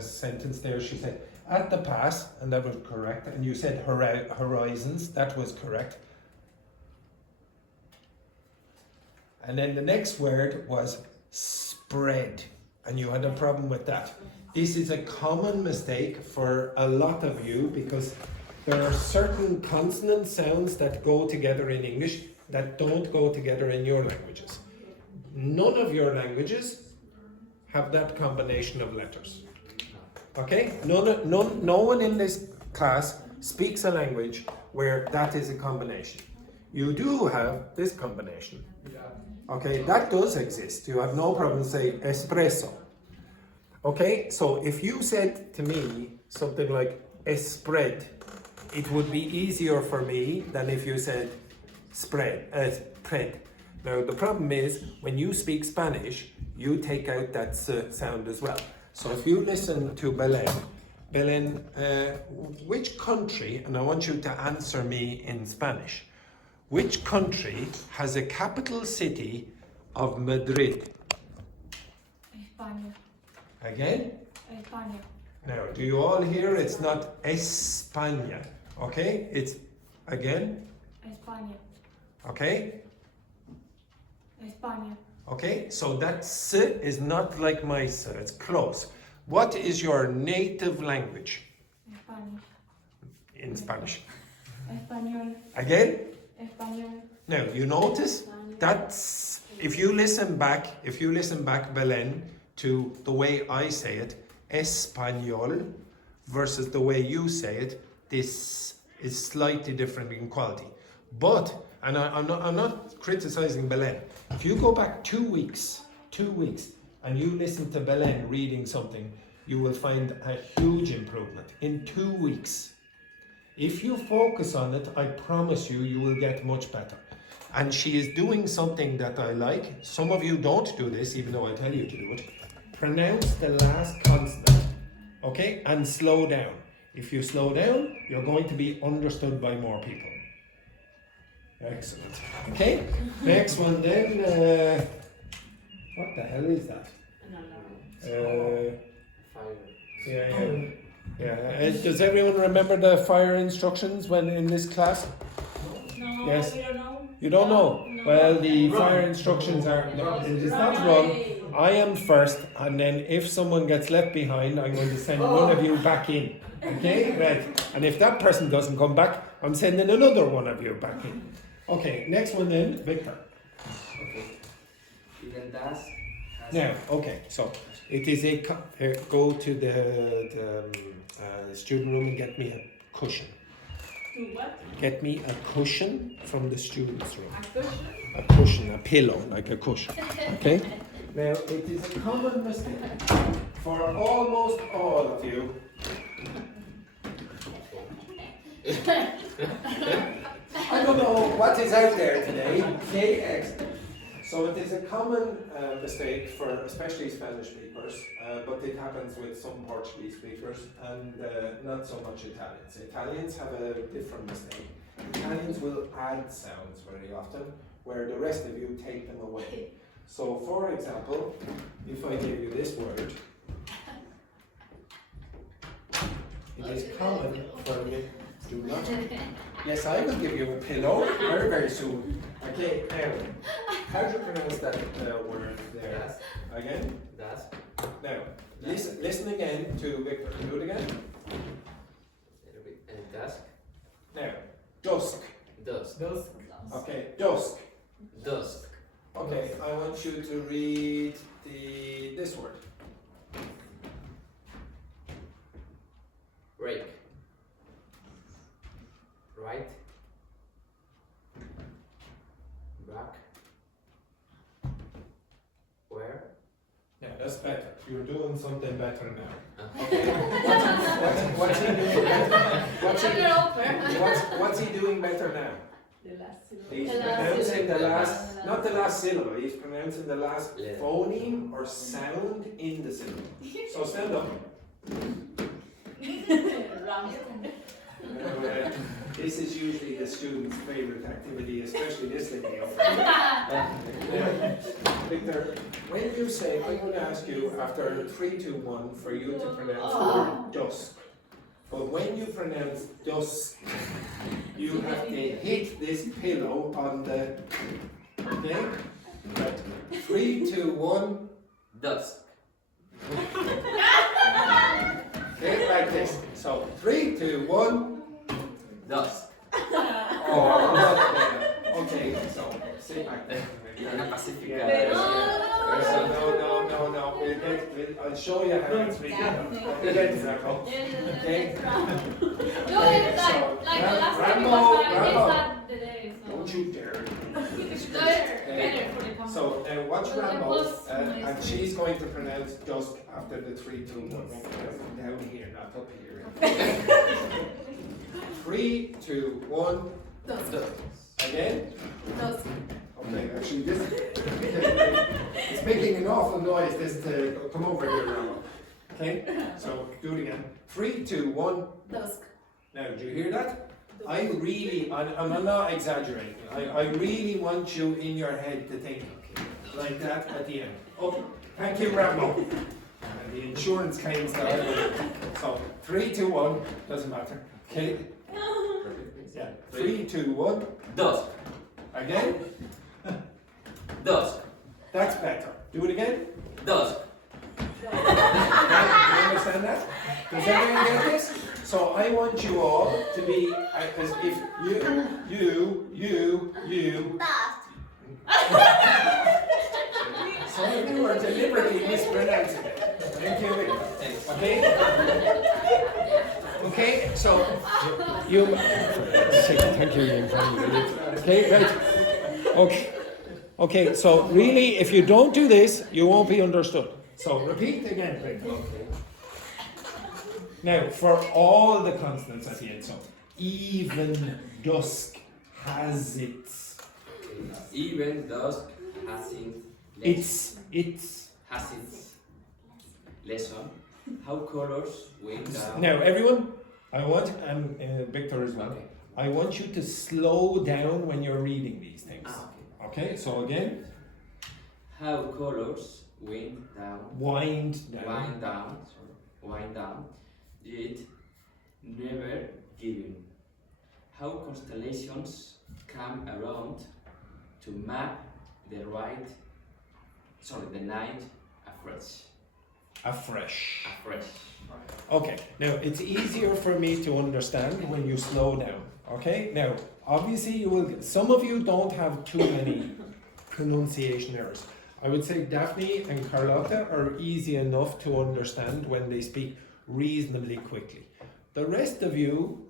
sentence there, she said, at the pass, and that was correct, and you said horizons, that was correct. And then the next word was spread, and you had a problem with that. This is a common mistake for a lot of you because there are certain consonant sounds that go together in English that don't go together in your languages. None of your languages have that combination of letters. Okay? No one in this class speaks a language where that is a combination. You do have this combination. Okay, that does exist. You have no problem saying espresso. Okay, so if you said to me something like spread, it would be easier for me than if you said spread. Now the problem is when you speak Spanish, you take out that sound as well. So if you listen to Belen, which country, and I want you to answer me in Spanish, which country has a capital city of Madrid? España. Again? España. Now, do you all hear it's not España? Okay, it's again? España. Okay? España. Okay, so that S is not like my S, it's close. What is your native language Spanish. in Spanish? Español. Again? Español. Now, you notice that's, if you listen back, Belen, to the way I say it, Español, versus the way you say it, this is slightly different in quality. But, and I'm not criticizing Belen. If you go back 2 weeks, and you listen to Belen reading something, you will find a huge improvement in 2 weeks. If you focus on it, I promise you, you will get much better. And she is doing something that I like. Some of you don't do this, even though I tell you to do it. Pronounce the last consonant, okay? And slow down. If you slow down, you're going to be understood by more people. Excellent. Okay, next one then. What the hell is that? Yeah. Does everyone remember the fire instructions when in this class? No, Yes. we don't know. You don't know? No. Well, the fire instructions are, no, it is not run. I am first, and then if someone gets left behind, I'm going to send one of you back in. Okay, right. And if that person doesn't come back, I'm sending another one of you back in. Okay, next one then, Victor. Okay. Even das. Now, okay, so it is a, go to the student room and get me a cushion. To what? Get me a cushion from the students' room. A cushion? A cushion, a pillow, like a cushion. Okay? Now, it is a common mistake for almost all of you. I don't know what is out there today. KX. So it is a common mistake for especially Spanish speakers, but it happens with some Portuguese speakers and not so much Italians. Italians have a different mistake. Italians will add sounds very often, where the rest of you take them away. So for example, if I give you this word, it is common for me. Do not. Yes, I will give you a pillow very, very soon. Okay, now, how do you pronounce that word there? Das. Again? Das. Now, listen listen again to Victor. Do it again. Dusk. Now, dusk. Dusk. Dusk. Okay, dusk. Dusk. Okay, I want you to read this word. Rake. Right. Back. Where? Yeah, that's better. You're doing something better now. Okay. What's he doing better? What's he doing better now? He's pronouncing the last, not the last syllable, he's pronouncing the last phoneme or sound in the syllable. So stand up. This is usually the student's favorite activity, especially this thing here. Victor, when you say, I'm going to ask you after 3, 2, 1 for you to pronounce the word dusk. But when you pronounce dusk, you have to hit this pillow on the, okay? Right. 3, 2, 1. Dusk. Okay, like this. So 3, 2, 1. Dusk. Oh, not there. Okay, so sit back there. Una Pacifica. No. I'll show you how it's read. We'll get to that. Okay? No, it's like the last time it was like this that the day. Don't you dare. So it's better for the company. So watch Well, Rambo, that was nice. and she's going to pronounce dusk after the 3, 2, 1. Down here, not up here. 3, 2, 1. Dusk. Again? Dusk. Okay, actually this it's making an awful noise this to come over here now. Okay? So do it again. 3, 2, 1. Dusk. Now, do you hear that? I really, I'm not exaggerating. I really want you in your head to think like that at the end. Oh, thank you, Rambo. And the insurance claims that. So 3, 2, 1. Doesn't matter. Okay? Yeah. 3, 2, 1. Dusk. Again. Dusk. That's better. Do it again. Dusk. You understand that? Does everyone get this? So I want you all to be as if you. Some of you are deliberately mispronouncing it. Thank you. Okay? Okay, so you. Thank you. Okay, right. Okay, so really, if you don't do this, you won't be understood. So repeat again, Victor. Now, for all the consonants at the end, so even dusk has its. Even dusk has its lesson. How colors went down. Now, everyone, I want, and Victor as well, Okay. I want you to slow down when you're reading these things. Okay. Okay, so again, How colors went down. wind down. Wind down. Yet never given. How constellations come around to map the night afresh. Afresh. Afresh. Okay, now it's easier for me to understand when you slow down. Okay, now obviously you will. Some of you don't have too many pronunciation errors. I would say Daphne and Carlotta are easy enough to understand when they speak reasonably quickly. The rest of you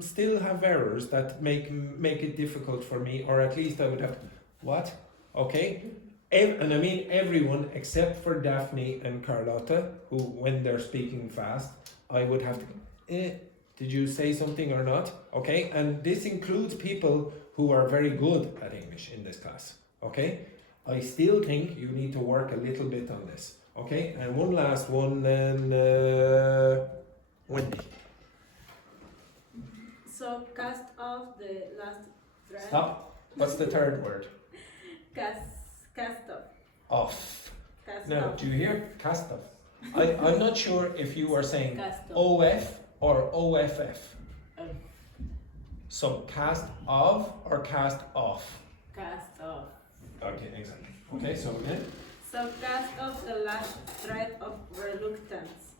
still have errors that make it difficult for me, or at least I would have. What? Okay. And I mean everyone except for Daphne and Carlotta, who when they're speaking fast, I would have to go, did you say something or not? Okay, and this includes people who are very good at English in this class. Okay, I still think you need to work a little bit on this. Okay, and one last one, and Wendy. So cast off the last thread. Stop. What's the third word? Cast off. Off. Cast Now, off. do you hear? Cast off. I'm not sure if you are saying Cast off. OF or OFF. Oh. So cast of or cast off? Cast off. Okay, exactly. Okay, so again. So cast off the last thread of reluctance.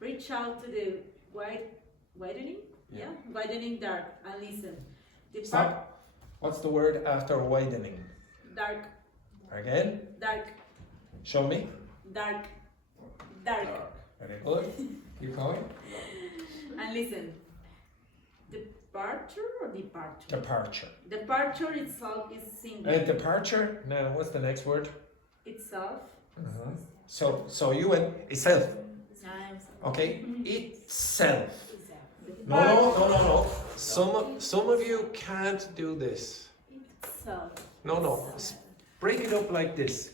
Reach out to the widening, widening dark and listen. The Stop. What's the word after widening? Dark. Again? Dark. Show me. Dark. Dark. Very good. Keep going. And listen. Departure or departure? Departure. Departure itself is single. Departure. Now, what's the next word? Itself. So you went itself. Okay. Itself. No. Some of you can't do this. Itself. No. Break it up like this.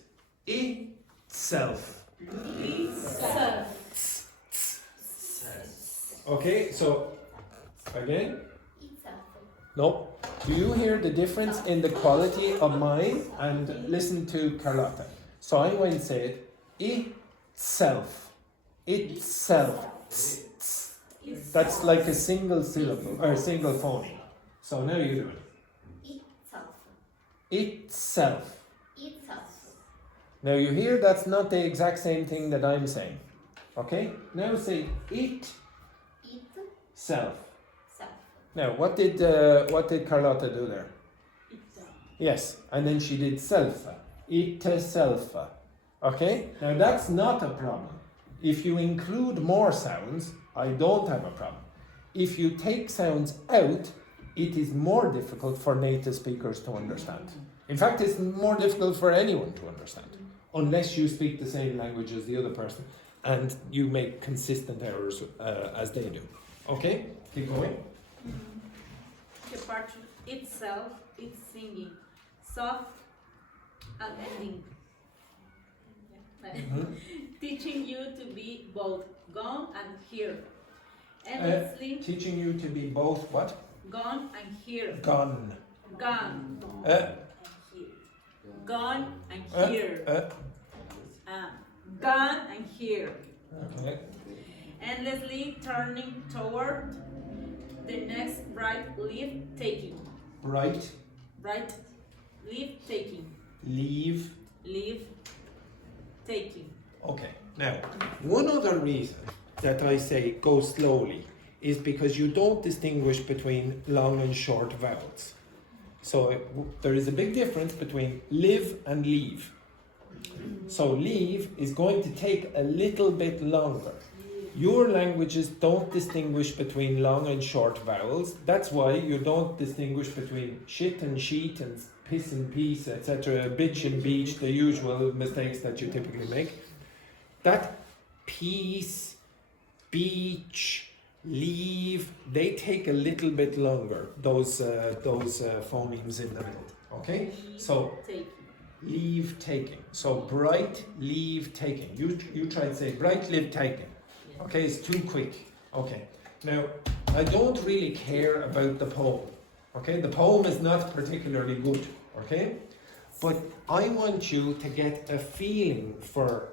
Itself. Itself. Okay. So again. Itself. No. Do you hear the difference in the quality of mine? And listen to Carlotta. So I'm going to say it. Itself. Itself. That's like a single syllable or a single phoneme. So now you do it. Itself. Itself. Itself. Now you hear that's not the exact same thing that I'm saying. Okay? Now say it. Itself. Self. Self. Now what did Carlotta do there? Yes, and then she did self. Itself. Okay? Now that's not a problem. If you include more sounds, I don't have a problem. If you take sounds out, it is more difficult for native speakers to understand. In fact, it's more difficult for anyone to understand, unless you speak the same language as the other person and you make consistent errors as they do. Okay? Keep going. Departure itself is singing. Soft and ending. Teaching you to be both gone and here. Endlessly Teaching you to be both what? gone and here. Gone. Gone. Gone and here. Gone and here. Okay. Endlessly turning toward the next right leaf taking. Right. Right leaf taking. Leave. Leaf taking. Okay. Now, one other reason that I say go slowly is because you don't distinguish between long and short vowels. So there is a big difference between live and leave. So leave is going to take a little bit longer. Your languages don't distinguish between long and short vowels. That's why you don't distinguish between shit and sheet and piss and peace, etc. Bitch and beach, the usual mistakes that you typically make. That peace, beach, leave, they take a little bit longer, those phonemes in the middle. Okay? So leave taking. So bright leave taking. You try to say bright leave taking. Okay, it's too quick. Okay. Now, I don't really care about the poem. Okay, the poem is not particularly good. Okay? But I want you to get a feeling for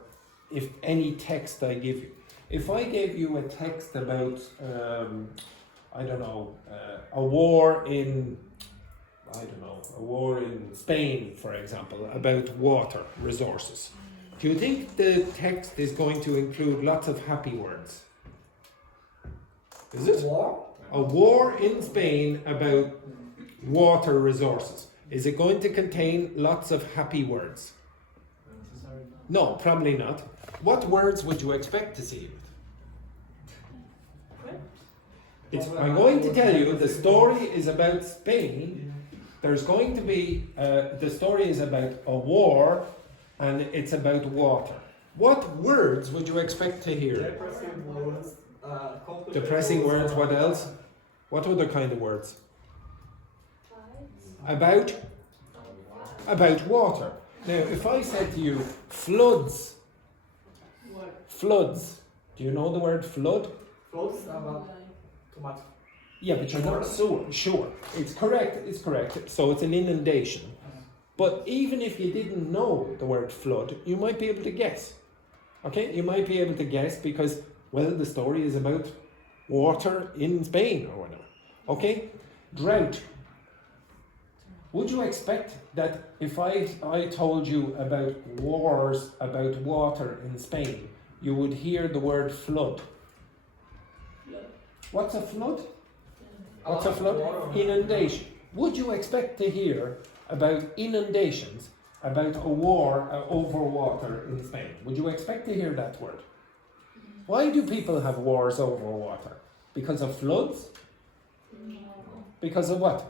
if any text I give you. If I gave you a text about, a war in Spain, for example, about water resources. Do you think the text is going to include lots of happy words? Is it? War? A war in Spain about water resources. Is it going to contain lots of happy words? No, probably not. What words would you expect to see? I'm going to tell you the story is about Spain. There's going to be, the story is about a war and it's about water. What words would you expect to hear? Depressing words. Depressing words, what else? What other kind of words? About water. Now, if I said to you, floods, do you know the word flood? Floods about too much. Yeah, but you're not so sure. It's correct, so it's an inundation. But even if you didn't know the word flood, you might be able to guess. Okay, you might be able to guess because, well, the story is about water in Spain or whatever. Okay, drought. Would you expect that if I told you about wars about water in Spain, you would hear the word flood? What's a flood? What's a flood? Inundation. Would you expect to hear about inundations, about a war over water in Spain? Would you expect to hear that word? Why do people have wars over water? Because of floods? Because of what?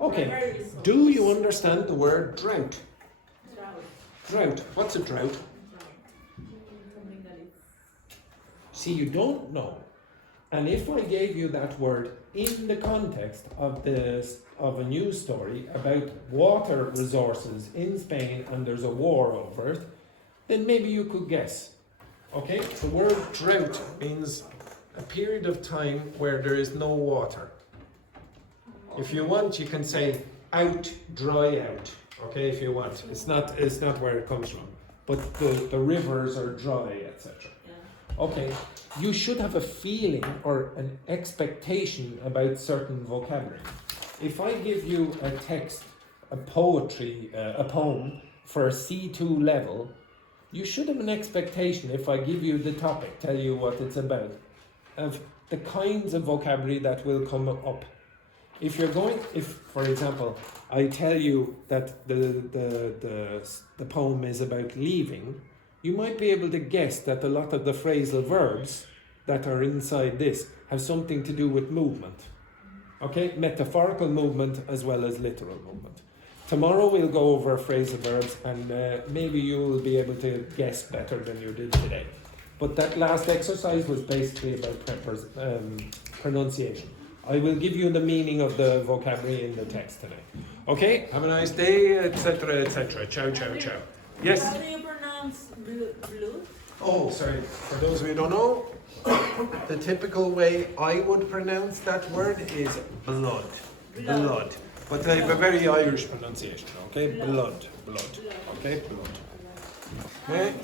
Okay, do you understand the word drought? Drought. What's a drought? See, you don't know. And if I gave you that word in the context of a news story about water resources in Spain and there's a war over it, then maybe you could guess. Okay? The word drought means a period of time where there is no water. If you want, you can say out, dry out. Okay, if you want. It's not where it comes from. But the rivers are dry, etc. Okay, you should have a feeling or an expectation about certain vocabulary. If I give you a text, a poetry, a poem for a C2 level, you should have an expectation, if I give you the topic, tell you what it's about, of the kinds of vocabulary that will come up. If, for example, I tell you that the poem is about leaving, you might be able to guess that a lot of the phrasal verbs that are inside this have something to do with movement. Okay? Metaphorical movement as well as literal movement. Tomorrow we'll go over phrasal verbs and maybe you'll be able to guess better than you did today. But that last exercise was basically about pronunciation. I will give you the meaning of the vocabulary in the text today. Okay? Have a nice day, etc., etc. Ciao, ciao, ciao. Yes? How do you pronounce blue? Oh, sorry. For those of you who don't know, the typical way I would pronounce that word is blood. Blood. But I have a very Irish pronunciation, okay? Blood. Okay? Blood. Okay?